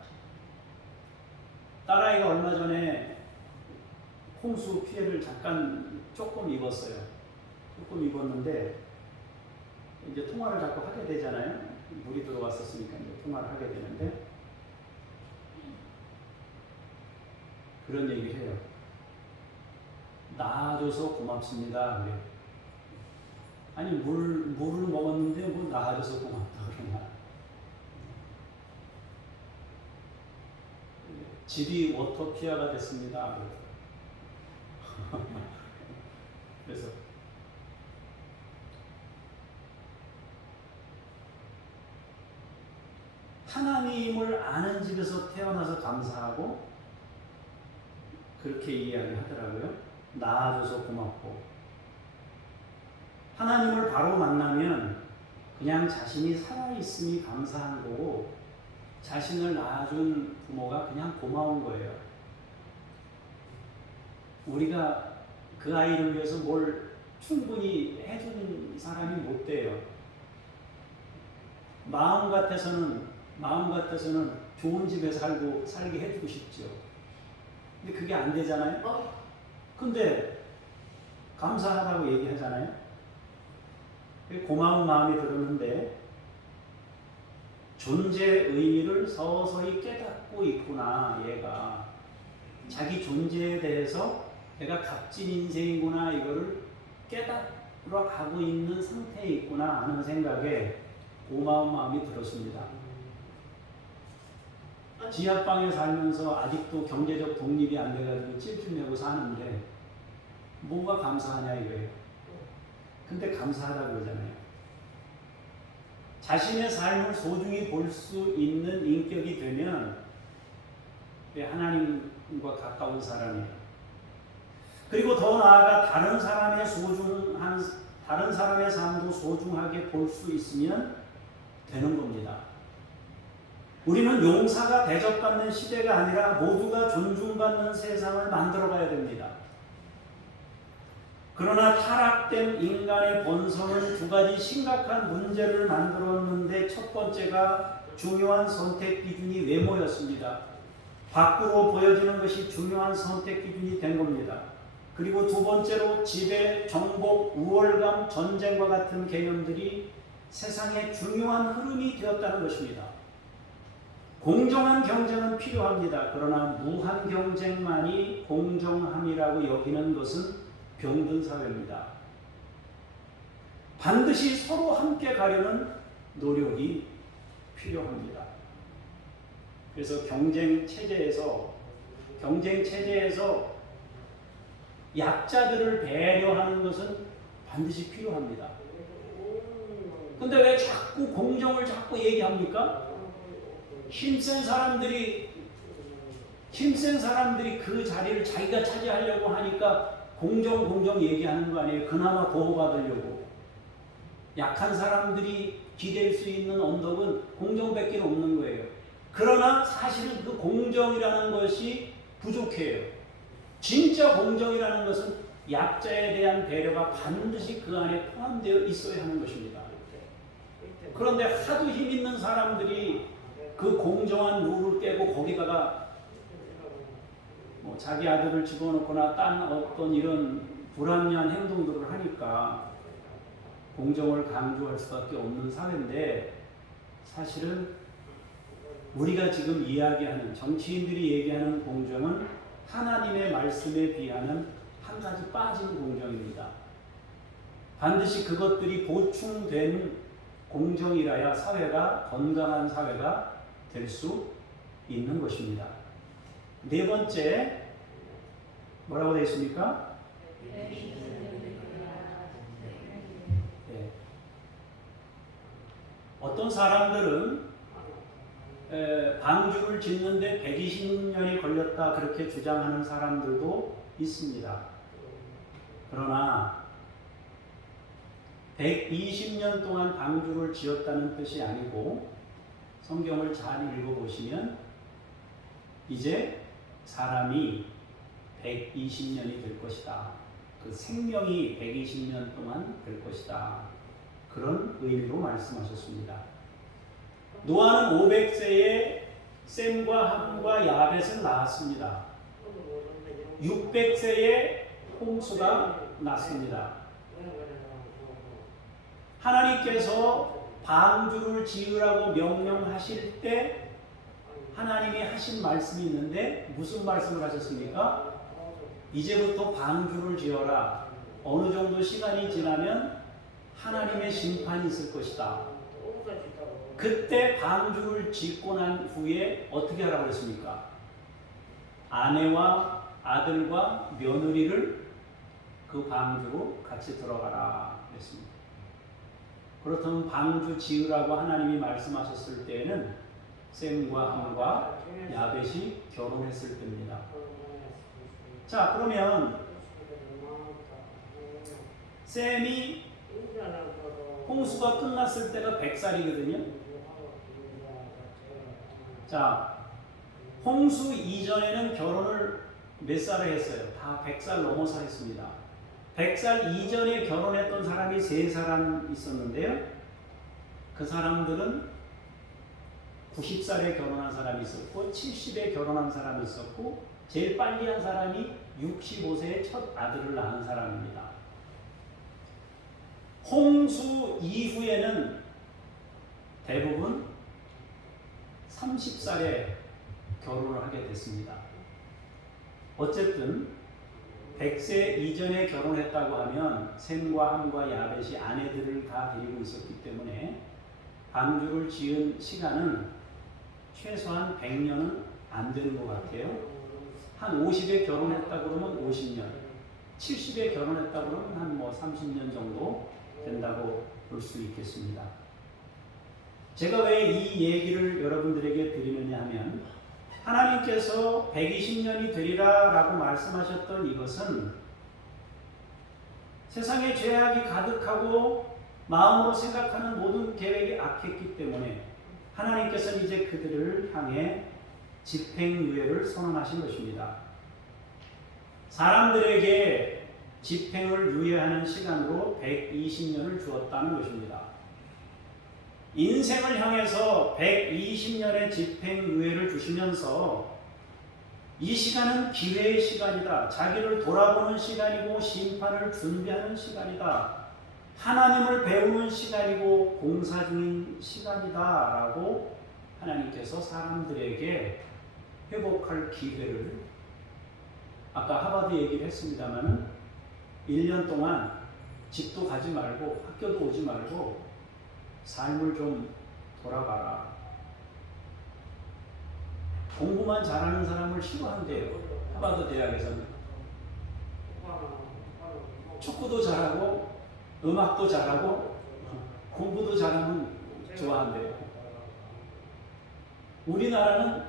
딸아이가 얼마 전에 홍수 피해를 잠깐 조금 입었어요. 조금 입었는데 이제 통화를 자꾸 하게 되잖아요. 물이 들어왔었으니까 이제 통화를 하게 되는데 그런 얘기를 해요. 낳아줘서 고맙습니다. 그래요. 아니 물을 먹었는데 뭐 낳아줘서 고맙다 그러나. 집이 워터피아가 됐습니다. 그래서 하나님을 아는 집에서 태어나서 감사하고 그렇게 이야기하더라고요. 낳아줘서 고맙고 하나님을 바로 만나면 그냥 자신이 살아있음이 감사한 거고 자신을 낳아준 부모가 그냥 고마운 거예요. 우리가 그 아이를 위해서 뭘 충분히 해주는 사람이 못 돼요. 마음 같아서는 좋은 집에 살게 해주고 싶죠. 근데 그게 안 되잖아요. 근데 감사하다고 얘기하잖아요. 고마운 마음이 들었는데 존재의 의미를 서서히 깨닫고 있구나. 얘가 자기 존재에 대해서 내가 값진 인생이구나 이거를 깨닫으러 가고 있는 상태에 있구나 하는 생각에 고마운 마음이 들었습니다. 지하방에 살면서 아직도 경제적 독립이 안 돼가지고 찔찔매고 사는데 뭐가 감사하냐 이거예요. 근데 감사하다고 그러잖아요. 자신의 삶을 소중히 볼 수 있는 인격이 되면 하나님과 가까운 사람이에요. 그리고 더 나아가 다른 사람의 삶도 소중하게 볼 수 있으면 되는 겁니다. 우리는 용사가 대접받는 시대가 아니라 모두가 존중받는 세상을 만들어가야 됩니다. 그러나 타락된 인간의 본성은 두 가지 심각한 문제를 만들었는데 첫 번째가 중요한 선택 기준이 외모였습니다. 밖으로 보여지는 것이 중요한 선택 기준이 된 겁니다. 그리고 두 번째로 지배, 정복, 우월감, 전쟁과 같은 개념들이 세상의 중요한 흐름이 되었다는 것입니다. 공정한 경쟁은 필요합니다. 그러나 무한 경쟁만이 공정함이라고 여기는 것은 병든 사회입니다. 반드시 서로 함께 가려는 노력이 필요합니다. 그래서 경쟁 체제에서 약자들을 배려하는 것은 반드시 필요합니다. 근데 왜 자꾸 공정을 자꾸 얘기합니까? 힘센 사람들이 그 자리를 자기가 차지하려고 하니까 공정 얘기하는 거 아니에요. 그나마 보호받으려고. 약한 사람들이 기댈 수 있는 언덕은 공정밖에 없는 거예요. 그러나 사실은 그 공정이라는 것이 부족해요. 진짜 공정이라는 것은 약자에 대한 배려가 반드시 그 안에 포함되어 있어야 하는 것입니다. 그런데 하도 힘 있는 사람들이 그 공정한 룰을 깨고 거기다가 자기 아들을 집어넣거나 딴 어떤 이런 불합리한 행동들을 하니까 공정을 강조할 수밖에 없는 사회인데 사실은 우리가 지금 이야기하는 정치인들이 얘기하는 공정은 하나님의 말씀에 비하면 한 가지 빠진 공정입니다. 반드시 그것들이 보충된 공정이라야 사회가 건강한 사회가 될 수 있는 것입니다. 네 번째 뭐라고 되어 있습니까? 네. 어떤 사람들은 방주를 짓는데 120년이 걸렸다 그렇게 주장하는 사람들도 있습니다. 그러나 120년 동안 방주를 지었다는 뜻이 아니고 성경을 잘 읽어보시면 이제 사람이 120년이 될 것이다. 그 생명이 120년 동안 될 것이다. 그런 의미로 말씀하셨습니다. 노아는 500세에 셈과 함과 야벳을 낳았습니다. 600세에 홍수가 났습니다. 하나님께서 방주를 지으라고 명령하실 때 하나님이 하신 말씀이 있는데 무슨 말씀을 하셨습니까? 이제부터 방주를 지어라. 어느 정도 시간이 지나면 하나님의 심판이 있을 것이다. 그때 방주를 짓고 난 후에 어떻게 하라고 했습니까? 아내와 아들과 며느리를 그 방주로 같이 들어가라 했습니다. 그렇다면 방주 지으라고 하나님이 말씀하셨을 때에는 셈과 함과 야벳이 결혼했을 때입니다. 자, 그러면 셈이 홍수가 끝났을 때가 100살이거든요. 자, 홍수 이전에는 결혼을 몇 살에 했어요? 다 100살 넘어서 했습니다. 100살 이전에 결혼했던 사람이 3사람 있었는데요. 그 사람들은 90살에 결혼한 사람이 있었고 70에 결혼한 사람이 있었고 제일 빨리 한 사람이 65세에 첫 아들을 낳은 사람입니다. 홍수 이후에는 대부분 30살에 결혼을 하게 됐습니다. 어쨌든 100세 이전에 결혼했다고 하면 셈과 함과 야벳이 아내들을 다 데리고 있었기 때문에 방주를 지은 시간은 최소한 100년은 안 되는 것 같아요. 한 50에 결혼했다 그러면 50년, 70에 결혼했다 그러면 한 30년 정도 된다고 볼 수 있겠습니다. 제가 왜 이 얘기를 여러분들에게 드리느냐 하면 하나님께서 120년이 되리라 라고 말씀하셨던 이것은 세상에 죄악이 가득하고 마음으로 생각하는 모든 계획이 악했기 때문에 하나님께서는 이제 그들을 향해 집행유예를 선언하신 것입니다. 사람들에게 집행을 유예하는 시간으로 120년을 주었다는 것입니다. 인생을 향해서 120년의 집행유예를 주시면서 이 시간은 기회의 시간이다. 자기를 돌아보는 시간이고 심판을 준비하는 시간이다. 하나님을 배우는 시간이고 공사 중인 시간이다 라고 하나님께서 사람들에게 회복할 기회를, 아까 하버드 얘기를 했습니다만 1년 동안 집도 가지 말고 학교도 오지 말고 삶을 좀 돌아봐라. 공부만 잘하는 사람을 싫어한대요. 하버드 대학에서는. 축구도 잘하고 음악도 잘하고 공부도 잘하면 좋아한대요. 우리나라는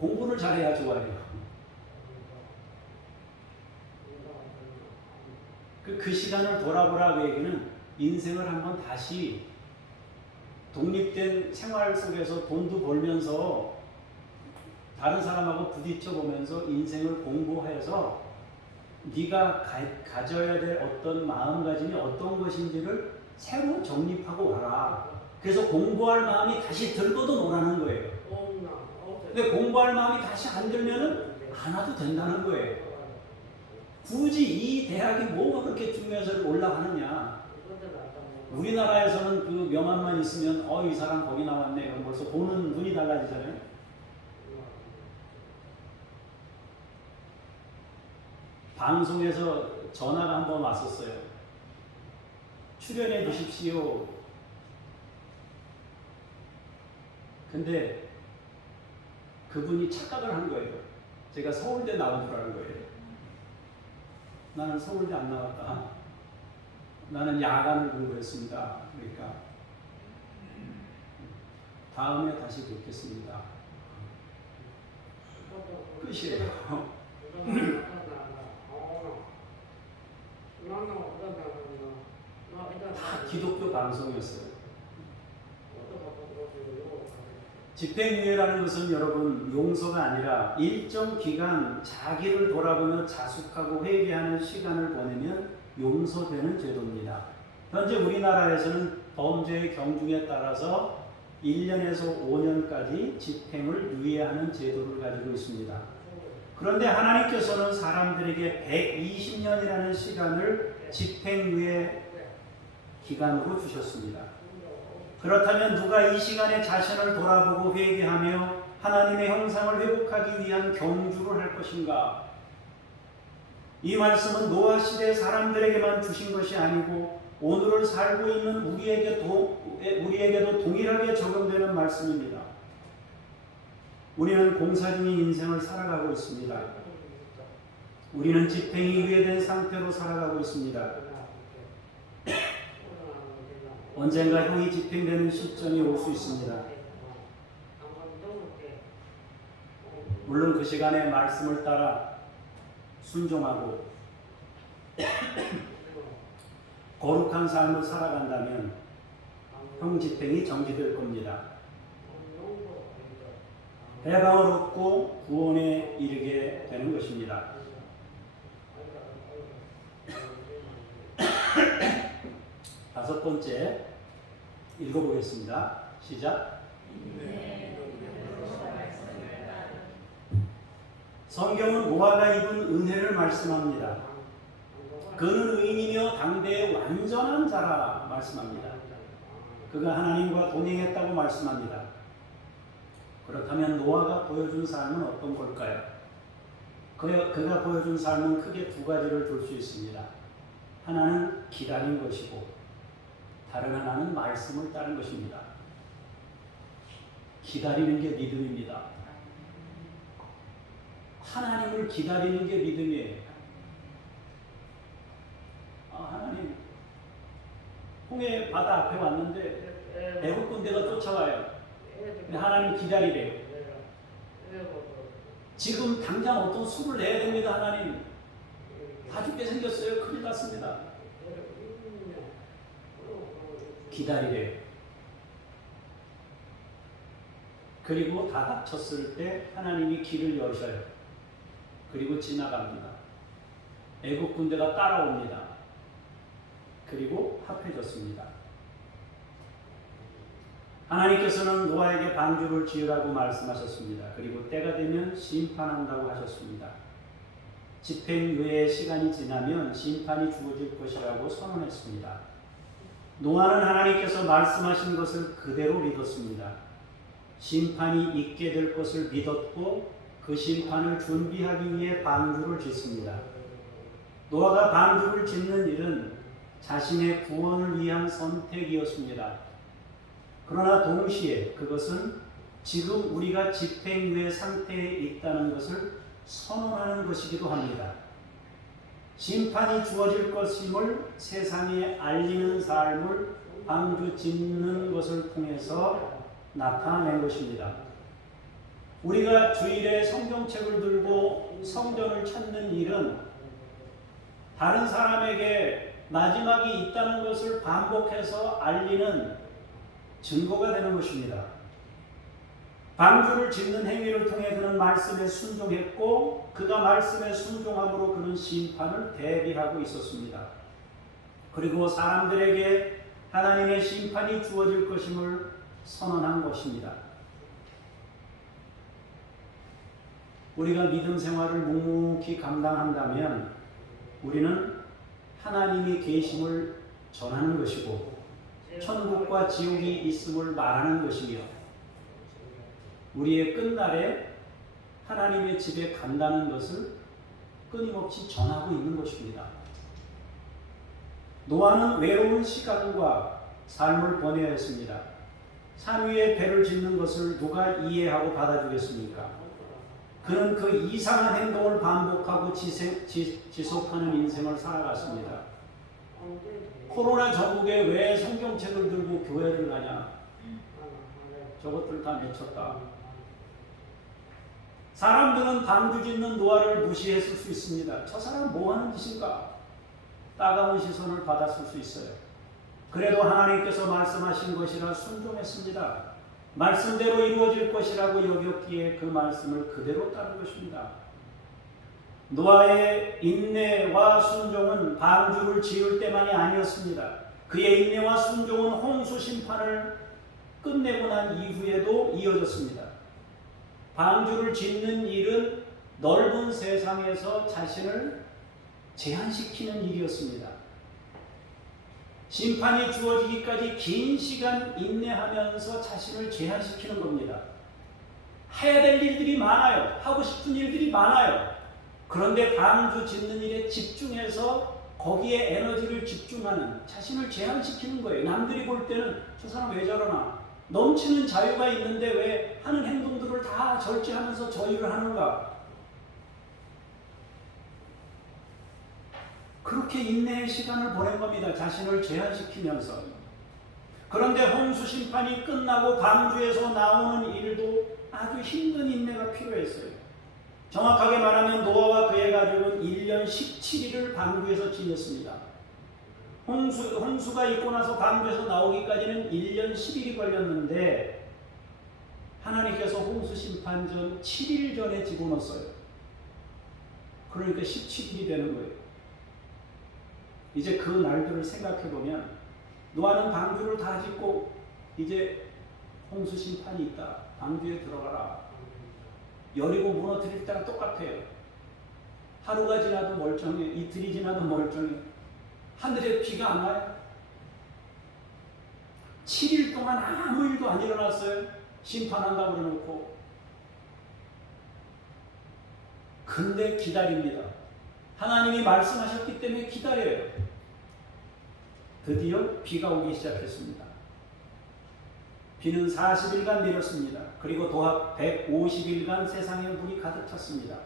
공부를 잘해야 좋아해요. 그 시간을 돌아보라고 얘기는 인생을 한번 다시 독립된 생활 속에서 돈도 벌면서 다른 사람하고 부딪혀 보면서 인생을 공부해서 네가 가져야 될 어떤 마음가짐이 어떤 것인지를 새로 정립하고 와라. 그래서 공부할 마음이 다시 들고도 노라는 거예요. 근데 공부할 마음이 다시 안 들면은 안 와도 된다는 거예요. 굳이 이 대학이 뭐가 그렇게 중요해서 올라가느냐. 우리나라에서는 그 명함만 있으면 이 사람 거기 나왔네. 그럼 벌써 보는 눈이 달라지잖아요. 방송에서 전화가 한번 왔었어요. 출연해 주십시오. 근데 그분이 착각을 한 거예요. 제가 서울대 나온 줄 아는 거예요. 나는 서울대 안 나왔다. 나는 야간을 공부했습니다. 그러니까 다음에 다시 뵙겠습니다. 끝이에요. 다 기독교 방송이었어요. 집행유예라는 것은 여러분 용서가 아니라 일정 기간 자기를 돌아보며 자숙하고 회개하는 시간을 보내면 용서되는 제도입니다. 현재 우리나라에서는 범죄의 경중에 따라서 1년에서 5년까지 집행을 유예하는 제도를 가지고 있습니다. 그런데 하나님께서는 사람들에게 120년이라는 시간을 집행유예 기간으로 주셨습니다. 그렇다면 누가 이 시간에 자신을 돌아보고 회개하며 하나님의 형상을 회복하기 위한 경주를 할 것인가? 이 말씀은 노아 시대 사람들에게만 주신 것이 아니고 오늘을 살고 있는 우리에게도 동일하게 적용되는 말씀입니다. 우리는 공사 중인 인생을 살아가고 있습니다. 우리는 집행이 유예된 상태로 살아가고 있습니다. 언젠가 형이 집행되는 시점이 올 수 있습니다. 물론 그 시간에 말씀을 따라 순종하고 거룩한 삶을 살아간다면 형 집행이 정지될 겁니다. 해방을 얻고 구원에 이르게 되는 것입니다. 다섯 번째 읽어보겠습니다. 시작. 성경은 노아가 입은 은혜를 말씀합니다. 그는 의인이며 당대의 완전한 자라 말씀합니다. 그가 하나님과 동행했다고 말씀합니다. 그렇다면 노아가 보여준 삶은 어떤 걸까요? 그가 보여준 삶은 크게 두 가지를 볼 수 있습니다. 하나는 기다린 것이고 다른 하나는 말씀을 따른 것입니다. 기다리는 게 믿음입니다. 하나님을 기다리는 게 믿음이에요. 하나님, 홍해 바다 앞에 왔는데 애국 군대가 쫓아와요. 근데 하나님 기다리래요. 지금 당장 어떤 수를 내야 됩니다. 하나님, 다 죽게 생겼어요. 큰일 났습니다. 기다리래요. 그리고 다 닥쳤을 때 하나님이 길을 여셔요. 그리고 지나갑니다. 애국 군대가 따라옵니다. 그리고 합해졌습니다. 하나님께서는 노아에게 방주를 지으라고 말씀하셨습니다. 그리고 때가 되면 심판한다고 하셨습니다. 집행유예의 시간이 지나면 심판이 주어질 것이라고 선언했습니다. 노아는 하나님께서 말씀하신 것을 그대로 믿었습니다. 심판이 있게 될 것을 믿었고 그 심판을 준비하기 위해 방주를 짓습니다. 노아가 방주를 짓는 일은 자신의 구원을 위한 선택이었습니다. 그러나 동시에 그것은 지금 우리가 집행유예 상태에 있다는 것을 선언하는 것이기도 합니다. 심판이 주어질 것임을 세상에 알리는 삶을 방주 짓는 것을 통해서 나타낸 것입니다. 우리가 주일에 성경책을 들고 성전을 찾는 일은 다른 사람에게 마지막이 있다는 것을 반복해서 알리는 증거가 되는 것입니다. 방주를 짓는 행위를 통해 그는 말씀에 순종했고 그가 말씀에 순종함으로 그는 심판을 대비하고 있었습니다. 그리고 사람들에게 하나님의 심판이 주어질 것임을 선언한 것입니다. 우리가 믿음 생활을 묵묵히 감당한다면 우리는 하나님이 계심을 전하는 것이고 천국과 지옥이 있음을 말하는 것이며 우리의 끝날에 하나님의 집에 간다는 것을 끊임없이 전하고 있는 것입니다. 노아는 외로운 시간과 삶을 보내야 했습니다. 산 위에 배를 짓는 것을 누가 이해하고 받아주겠습니까? 그는 그 이상한 행동을 반복하고 지속하는 인생을 살아갔습니다. 코로나 전국에 왜 성경책을 들고 교회를 가냐? 저것들 다 미쳤다. 사람들은 방주 짓는 노아를 무시했을 수 있습니다. 저 사람 뭐 하는 짓인가? 따가운 시선을 받았을 수 있어요. 그래도 하나님께서 말씀하신 것이라 순종했습니다. 말씀대로 이루어질 것이라고 여겼기에 그 말씀을 그대로 따른 것입니다. 노아의 인내와 순종은 방주를 지을 때만이 아니었습니다. 그의 인내와 순종은 홍수 심판을 끝내고 난 이후에도 이어졌습니다. 방주를 짓는 일은 넓은 세상에서 자신을 제한시키는 일이었습니다. 심판이 주어지기까지 긴 시간 인내하면서 자신을 제한시키는 겁니다. 해야 될 일들이 많아요. 하고 싶은 일들이 많아요. 그런데 방주 짓는 일에 집중해서 거기에 에너지를 집중하는, 자신을 제한시키는 거예요. 남들이 볼 때는 저 사람 왜 저러나, 넘치는 자유가 있는데 왜 하는 행동들을 다 절제하면서 저 일을 하는가. 그렇게 인내의 시간을 보낸 겁니다. 자신을 제한시키면서. 그런데 홍수 심판이 끝나고 방주에서 나오는 일도 아주 힘든 인내가 필요했어요. 정확하게 말하면 노아와 그의 가족은 1년 17일을 방주에서 지냈습니다. 홍수가 있고 나서 방주에서 나오기까지는 1년 10일이 걸렸는데 하나님께서 홍수 심판 전 7일 전에 집어넣었어요. 그러니까 17일이 되는 거예요. 이제 그 날들을 생각해 보면 노아는 방주를 다 짓고 이제 홍수 심판이 있다. 방주에 들어가라. 여리고 무너뜨릴 때랑 똑같아요. 하루가 지나도 멀쩡해. 이틀이 지나도 멀쩡해. 하늘에 비가 안 와요. 7일 동안 아무 일도 안 일어났어요. 심판한다고 그래놓고. 근데 기다립니다. 하나님이 말씀하셨기 때문에 기다려요. 드디어 비가 오기 시작했습니다. 비는 40일간 내렸습니다. 그리고 도합 150일간 세상에 물이 가득 찼습니다.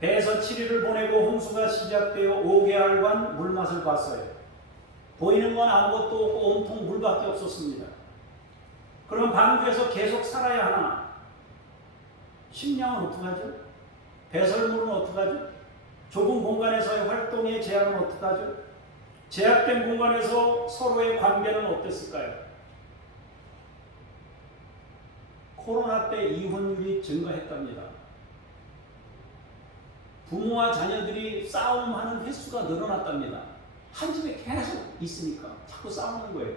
배에서 7일을 보내고 홍수가 시작되어 5개월간 물맛을 봤어요. 보이는 건 아무것도 없고 온통 물밖에 없었습니다. 그럼 방주에서 계속 살아야 하나? 식량은 어떡하죠? 배설물은 어떡하죠? 좁은 공간에서의 활동의 제한은 어떡하죠? 제약된 공간에서 서로의 관계는 어땠을까요? 코로나 때 이혼율이 증가했답니다. 부모와 자녀들이 싸움하는 횟수가 늘어났답니다. 한 집에 계속 있으니까 자꾸 싸우는 거예요.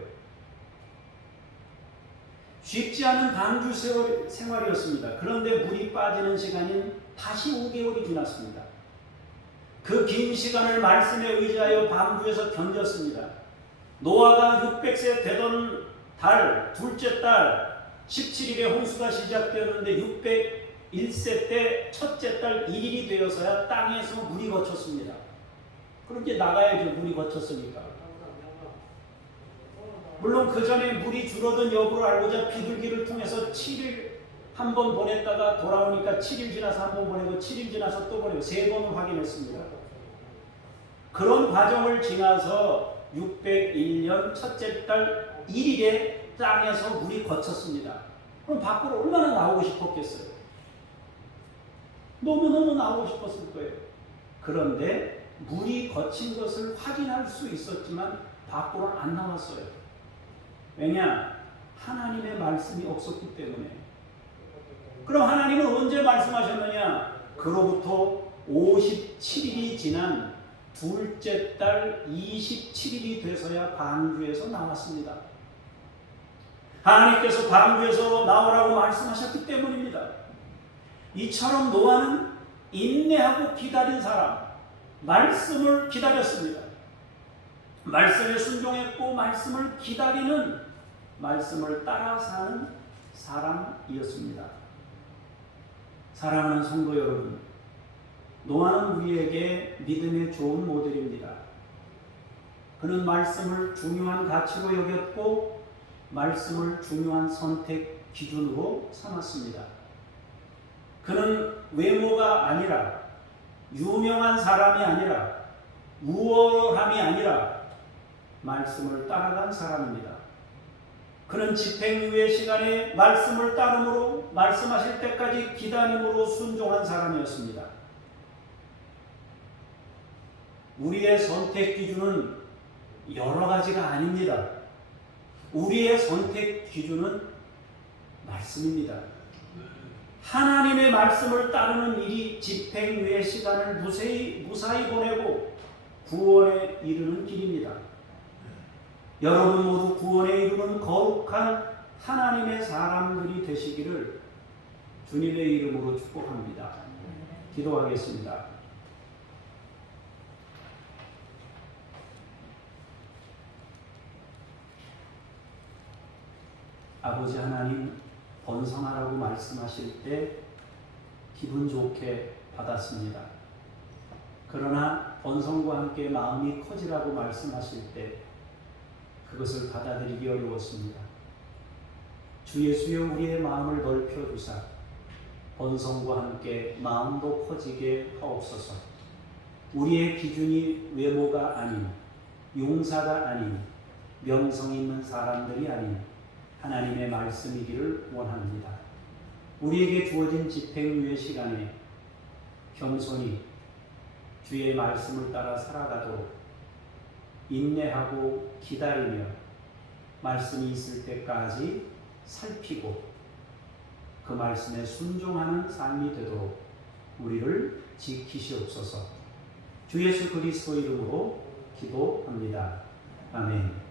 쉽지 않은 방주 생활이었습니다. 그런데 물이 빠지는 시간인 다시 5개월이 지났습니다. 그 긴 시간을 말씀에 의지하여 방주에서 견뎠습니다. 노아가 600세 되던 달, 둘째 달 17일에 홍수가 시작되었는데 601세 때 첫째 달 1일이 되어서야 땅에서 물이 거쳤습니다. 그럼 이제 나가야죠. 물이 거쳤으니까. 물론 그 전에 물이 줄어든 여부를 알고자 비둘기를 통해서 7일 한 번 보냈다가 돌아오니까 7일 지나서 한 번 보내고 7일 지나서 또 보내고 3번을 확인했습니다. 그런 과정을 지나서 601년 첫째 달 1일에 땅에서 물이 거쳤습니다. 그럼 밖으로 얼마나 나오고 싶었겠어요? 너무너무 나오고 싶었을 거예요. 그런데 물이 거친 것을 확인할 수 있었지만 밖으로 안 나왔어요. 왜냐? 하나님의 말씀이 없었기 때문에. 그럼 하나님은 언제 말씀하셨느냐? 그로부터 57일이 지난 둘째 달 27일이 돼서야 방주에서 나왔습니다. 하나님께서 방주에서 나오라고 말씀하셨기 때문입니다. 이처럼 노아는 인내하고 기다린 사람, 말씀을 기다렸습니다. 말씀에 순종했고 말씀을 기다리는, 말씀을 따라 사는 사람이었습니다. 사랑하는 성도 여러분, 노아는 우리에게 믿음의 좋은 모델입니다. 그는 말씀을 중요한 가치로 여겼고 말씀을 중요한 선택 기준으로 삼았습니다. 그는 외모가 아니라, 유명한 사람이 아니라, 우월함이 아니라 말씀을 따라간 사람입니다. 그는 집행유예 시간에 말씀을 따름으로, 말씀하실 때까지 기다림으로 순종한 사람이었습니다. 우리의 선택 기준은 여러 가지가 아닙니다. 우리의 선택 기준은 말씀입니다. 하나님의 말씀을 따르는 일이 집행유예 시간을 무사히 보내고 구원에 이르는 길입니다. 여러분 모두 구원에 이르는 거룩한 하나님의 사람들이 되시기를 주님의 이름으로 축복합니다. 기도하겠습니다. 아버지 하나님, 번성하라고 말씀하실 때 기분 좋게 받았습니다. 그러나 번성과 함께 마음이 커지라고 말씀하실 때 그것을 받아들이기 어려웠습니다. 주 예수여, 우리의 마음을 넓혀 주사 번성과 함께 마음도 커지게 하옵소서. 우리의 기준이 외모가 아닌, 용사가 아닌, 명성 있는 사람들이 아닌 하나님의 말씀이기를 원합니다. 우리에게 주어진 집행유예 시간에 겸손히 주의 말씀을 따라 살아가도록 인내하고 기다리며 말씀이 있을 때까지 살피고 그 말씀에 순종하는 삶이 되도록 우리를 지키시옵소서. 주 예수 그리스도 이름으로 기도합니다. 아멘.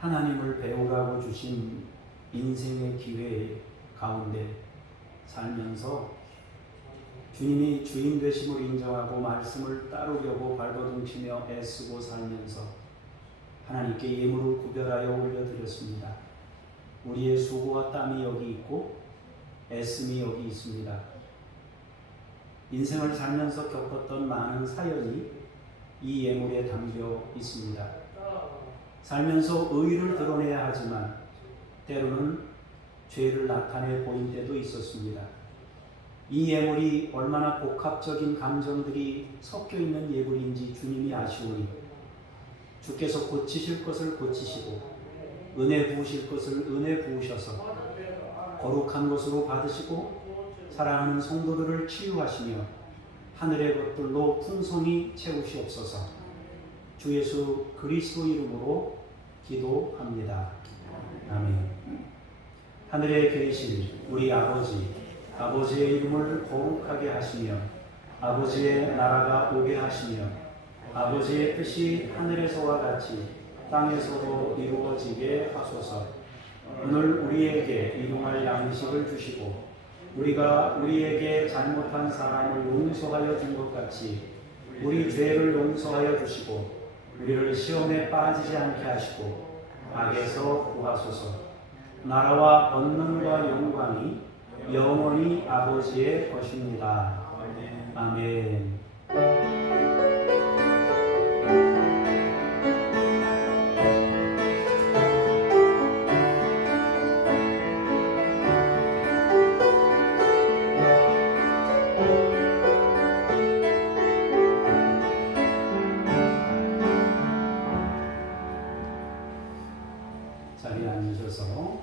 하나님을 배우라고 주신 인생의 기회 가운데 살면서 주님이 주인 되심을 인정하고 말씀을 따르려고 발버둥치며 애쓰고 살면서 하나님께 예물을 구별하여 올려드렸습니다. 우리의 수고와 땀이 여기 있고 애씀이 여기 있습니다. 인생을 살면서 겪었던 많은 사연이 이 예물에 담겨 있습니다. 살면서 의를 드러내야 하지만 때로는 죄를 나타내 보인 때도 있었습니다. 이 예물이 얼마나 복합적인 감정들이 섞여 있는 예물인지 주님이 아시오니 주께서 고치실 것을 고치시고 은혜 부으실 것을 은혜 부으셔서 거룩한 것으로 받으시고 사랑하는 성도들을 치유하시며 하늘의 것들로 풍성히 채우시옵소서. 주 예수 그리스도 이름으로 기도합니다. 아멘. 하늘에 계신 우리 아버지의 이름을 거룩하게 하시며 아버지의 나라가 오게 하시며 아버지의 뜻이 하늘에서와 같이 땅에서도 이루어지게 하소서. 오늘 우리에게 일용할 양식을 주시고 우리가 우리에게 잘못한 사람을 용서하여 준 것 같이 우리 죄를 용서하여 주시고 우리를 시험에 빠지지 않게 하시고 악에서 구하소서. 나라와 권능과 영광이 영원히 아버지의 것입니다. 아멘. 자리에 앉으셔서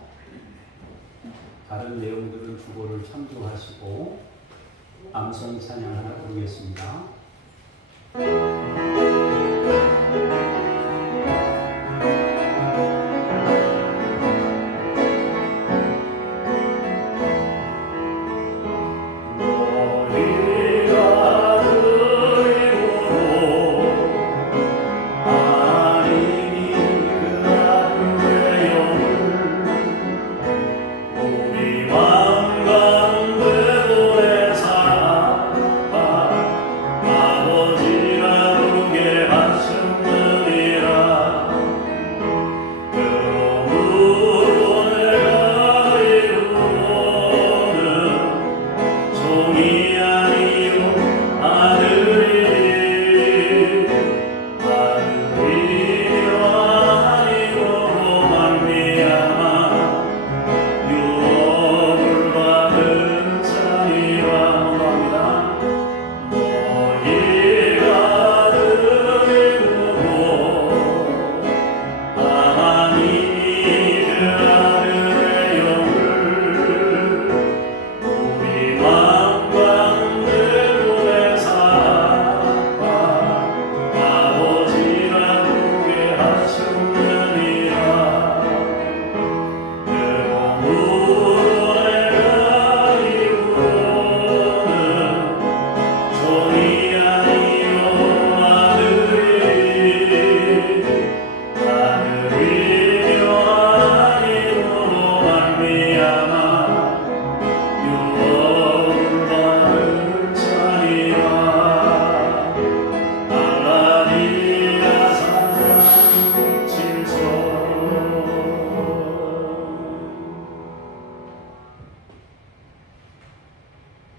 다른 내용들은 주보를 참조하시고 암송 찬양 하나 부르겠습니다.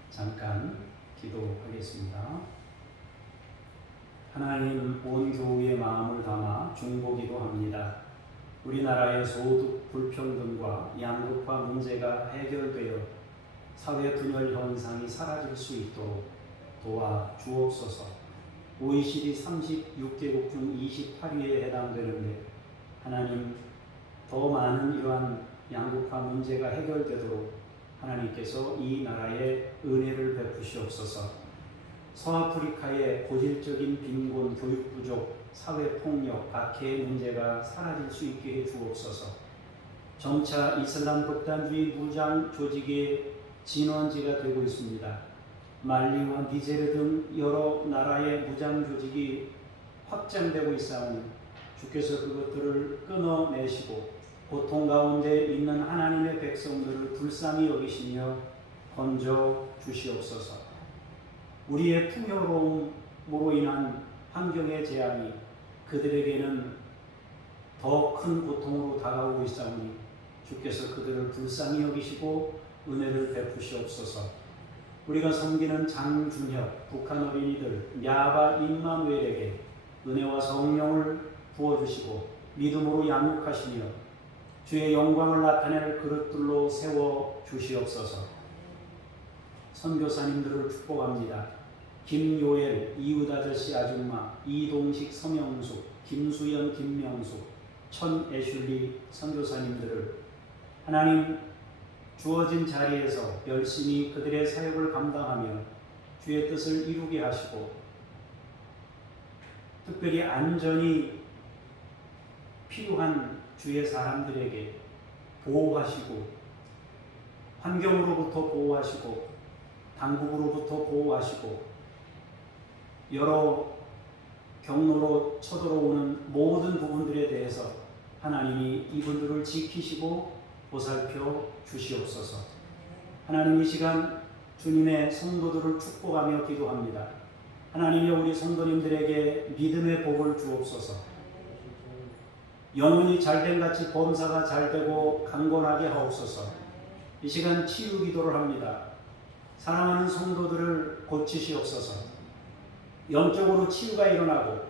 잠깐 기도하겠습니다. 하나님, 온 교우의 마음을 담아 중보기도합니다. 우리나라의 소득 불평등과 양극화 문제가 해결되어 사회 분열 현상이 사라질 수 있도록 도와 주옵소서. OECD 36개국 중 28위에 해당되는데 하나님, 더 많은 이러한 양극화 문제가 해결되도록 하나님께서 이 나라에 은혜를 베푸시옵소서. 서아프리카의 고질적인 빈곤, 교육 부족, 사회 폭력, 박해의 문제가 사라질 수 있게 해 주옵소서. 점차 이슬람 극단주의 무장 조직의 진원지가 되고 있습니다. 말리와 니제르 등 여러 나라의 무장 조직이 확장되고 있사오니 주께서 그것들을 끊어내시고 고통 가운데 있는 하나님의 백성들을 불쌍히 여기시며 건져 주시옵소서. 우리의 풍요로움으로 인한 환경의 재앙이 그들에게는 더 큰 고통으로 다가오고 있사오니 주께서 그들을 불쌍히 여기시고 은혜를 베푸시옵소서. 우리가 섬기는 장준혁, 북한 어린이들, 야바 임마누엘에게 은혜와 성령을 부어주시고 믿음으로 양육하시며 주의 영광을 나타낼 그릇들로 세워 주시옵소서. 선교사님들을 축복합니다. 김요엘, 이웃아저씨 아줌마, 이동식, 서명숙, 김수연, 김명숙, 천애슐리 선교사님들을 하나님 주어진 자리에서 열심히 그들의 사역을 감당하며 주의 뜻을 이루게 하시고 특별히 안전이 필요한 주의 사람들에게 보호하시고 환경으로부터 보호하시고 당국으로부터 보호하시고 여러 경로로 쳐들어오는 모든 부분들에 대해서 하나님이 이분들을 지키시고 보살펴 주시옵소서. 하나님 이 시간 주님의 성도들을 축복하며 기도합니다. 하나님이 우리 성도님들에게 믿음의 복을 주옵소서. 영혼이 잘된 같이 범사가 잘되고 강건하게 하옵소서. 이 시간 치유 기도를 합니다. 사랑하는 성도들을 고치시옵소서. 영적으로 치유가 일어나고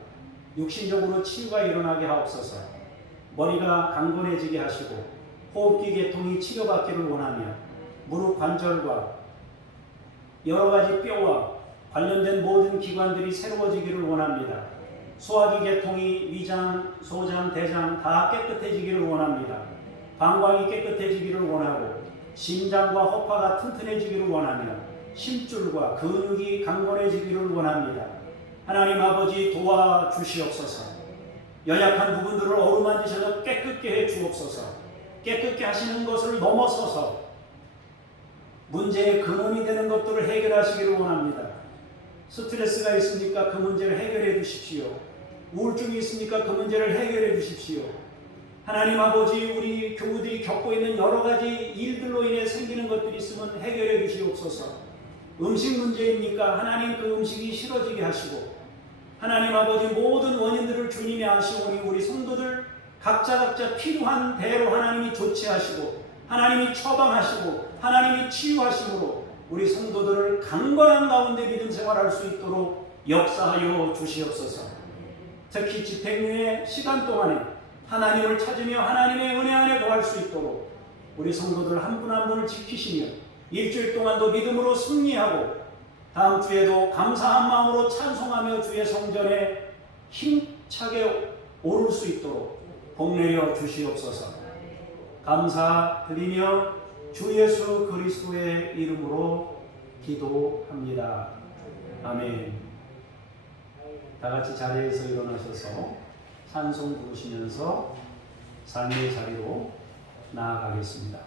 육신적으로 치유가 일어나게 하옵소서. 머리가 강건해지게 하시고 호흡기 계통이 치료받기를 원하며 무릎 관절과 여러 가지 뼈와 관련된 모든 기관들이 새로워지기를 원합니다. 소화기 계통이 위장, 소장, 대장 다 깨끗해지기를 원합니다. 방광이 깨끗해지기를 원하고 심장과 허파가 튼튼해지기를 원하며 심줄과 근육이 강건해지기를 원합니다. 하나님 아버지 도와주시옵소서. 연약한 부분들을 어루만지셔서 깨끗게 해 주옵소서. 깨끗게 하시는 것을 넘어서서 문제의 근원이 되는 것들을 해결하시기를 원합니다. 스트레스가 있습니까? 그 문제를 해결해 주십시오. 우울증이 있습니까? 그 문제를 해결해 주십시오. 하나님 아버지, 우리 교우들이 겪고 있는 여러 가지 일들로 인해 생기는 것들이 있으면 해결해 주시옵소서. 음식 문제입니까? 하나님 그 음식이 싫어지게 하시고, 하나님 아버지 모든 원인들을 주님이 아시오니 우리 성도들 각자 필요한 대로 하나님이 조치하시고 하나님이 처방하시고 하나님이 치유하심으로 우리 성도들을 강건한 가운데 믿음 생활할 수 있도록 역사하여 주시옵소서. 특히 집행유예 시간 동안에 하나님을 찾으며 하나님의 은혜 안에 거할 수 있도록 우리 성도들 한 분 한 분을 지키시며 일주일 동안도 믿음으로 승리하고 다음 주에도 감사한 마음으로 찬송하며 주의 성전에 힘차게 오를 수 있도록 복내려 주시옵소서. 감사드리며 주 예수 그리스도의 이름으로 기도합니다. 아멘. 다 같이 자리에서 일어나셔서 찬송 부르시면서 삶의 자리로 나아가겠습니다.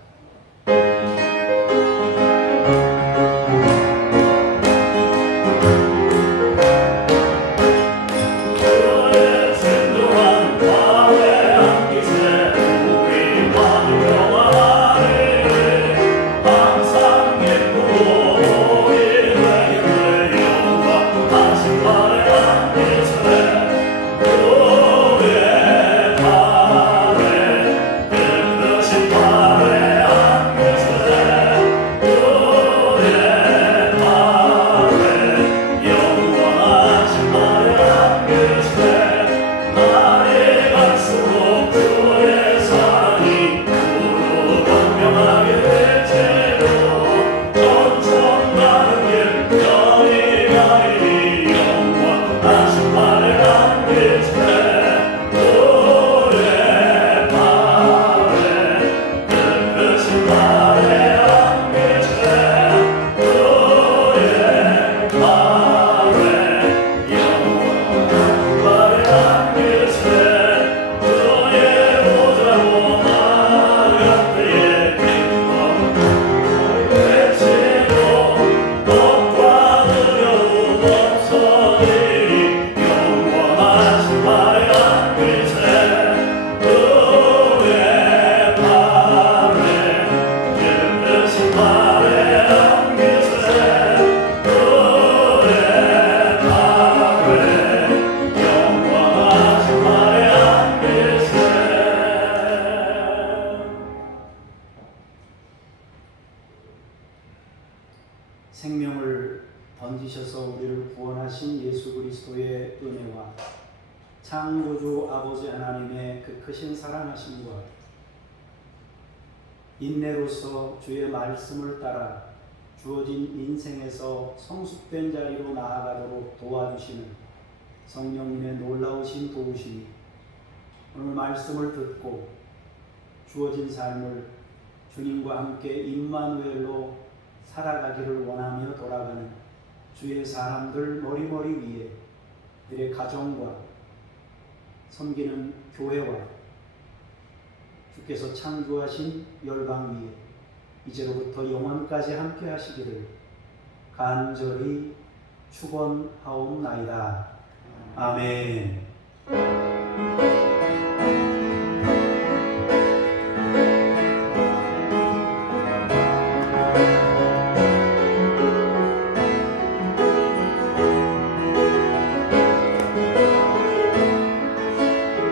생명을 던지셔서 우리를 구원하신 예수 그리스도의 은혜와 창조주 아버지 하나님의 그 크신 사랑하심과 인내로서 주의 말씀을 따라 주어진 인생에서 성숙된 자리로 나아가도록 도와주시는 성령님의 놀라우신 도우심이 오늘 말씀을 듣고 주어진 삶을 주님과 함께 임마누엘로 살아가기를 원하며 돌아가는 주의 사람들 머리머리 위에 그들의 가정과 섬기는 교회와 주께서 창조하신 열방 위에 이제로부터 영원까지 함께 하시기를 간절히 축원하옵나이다. 아멘.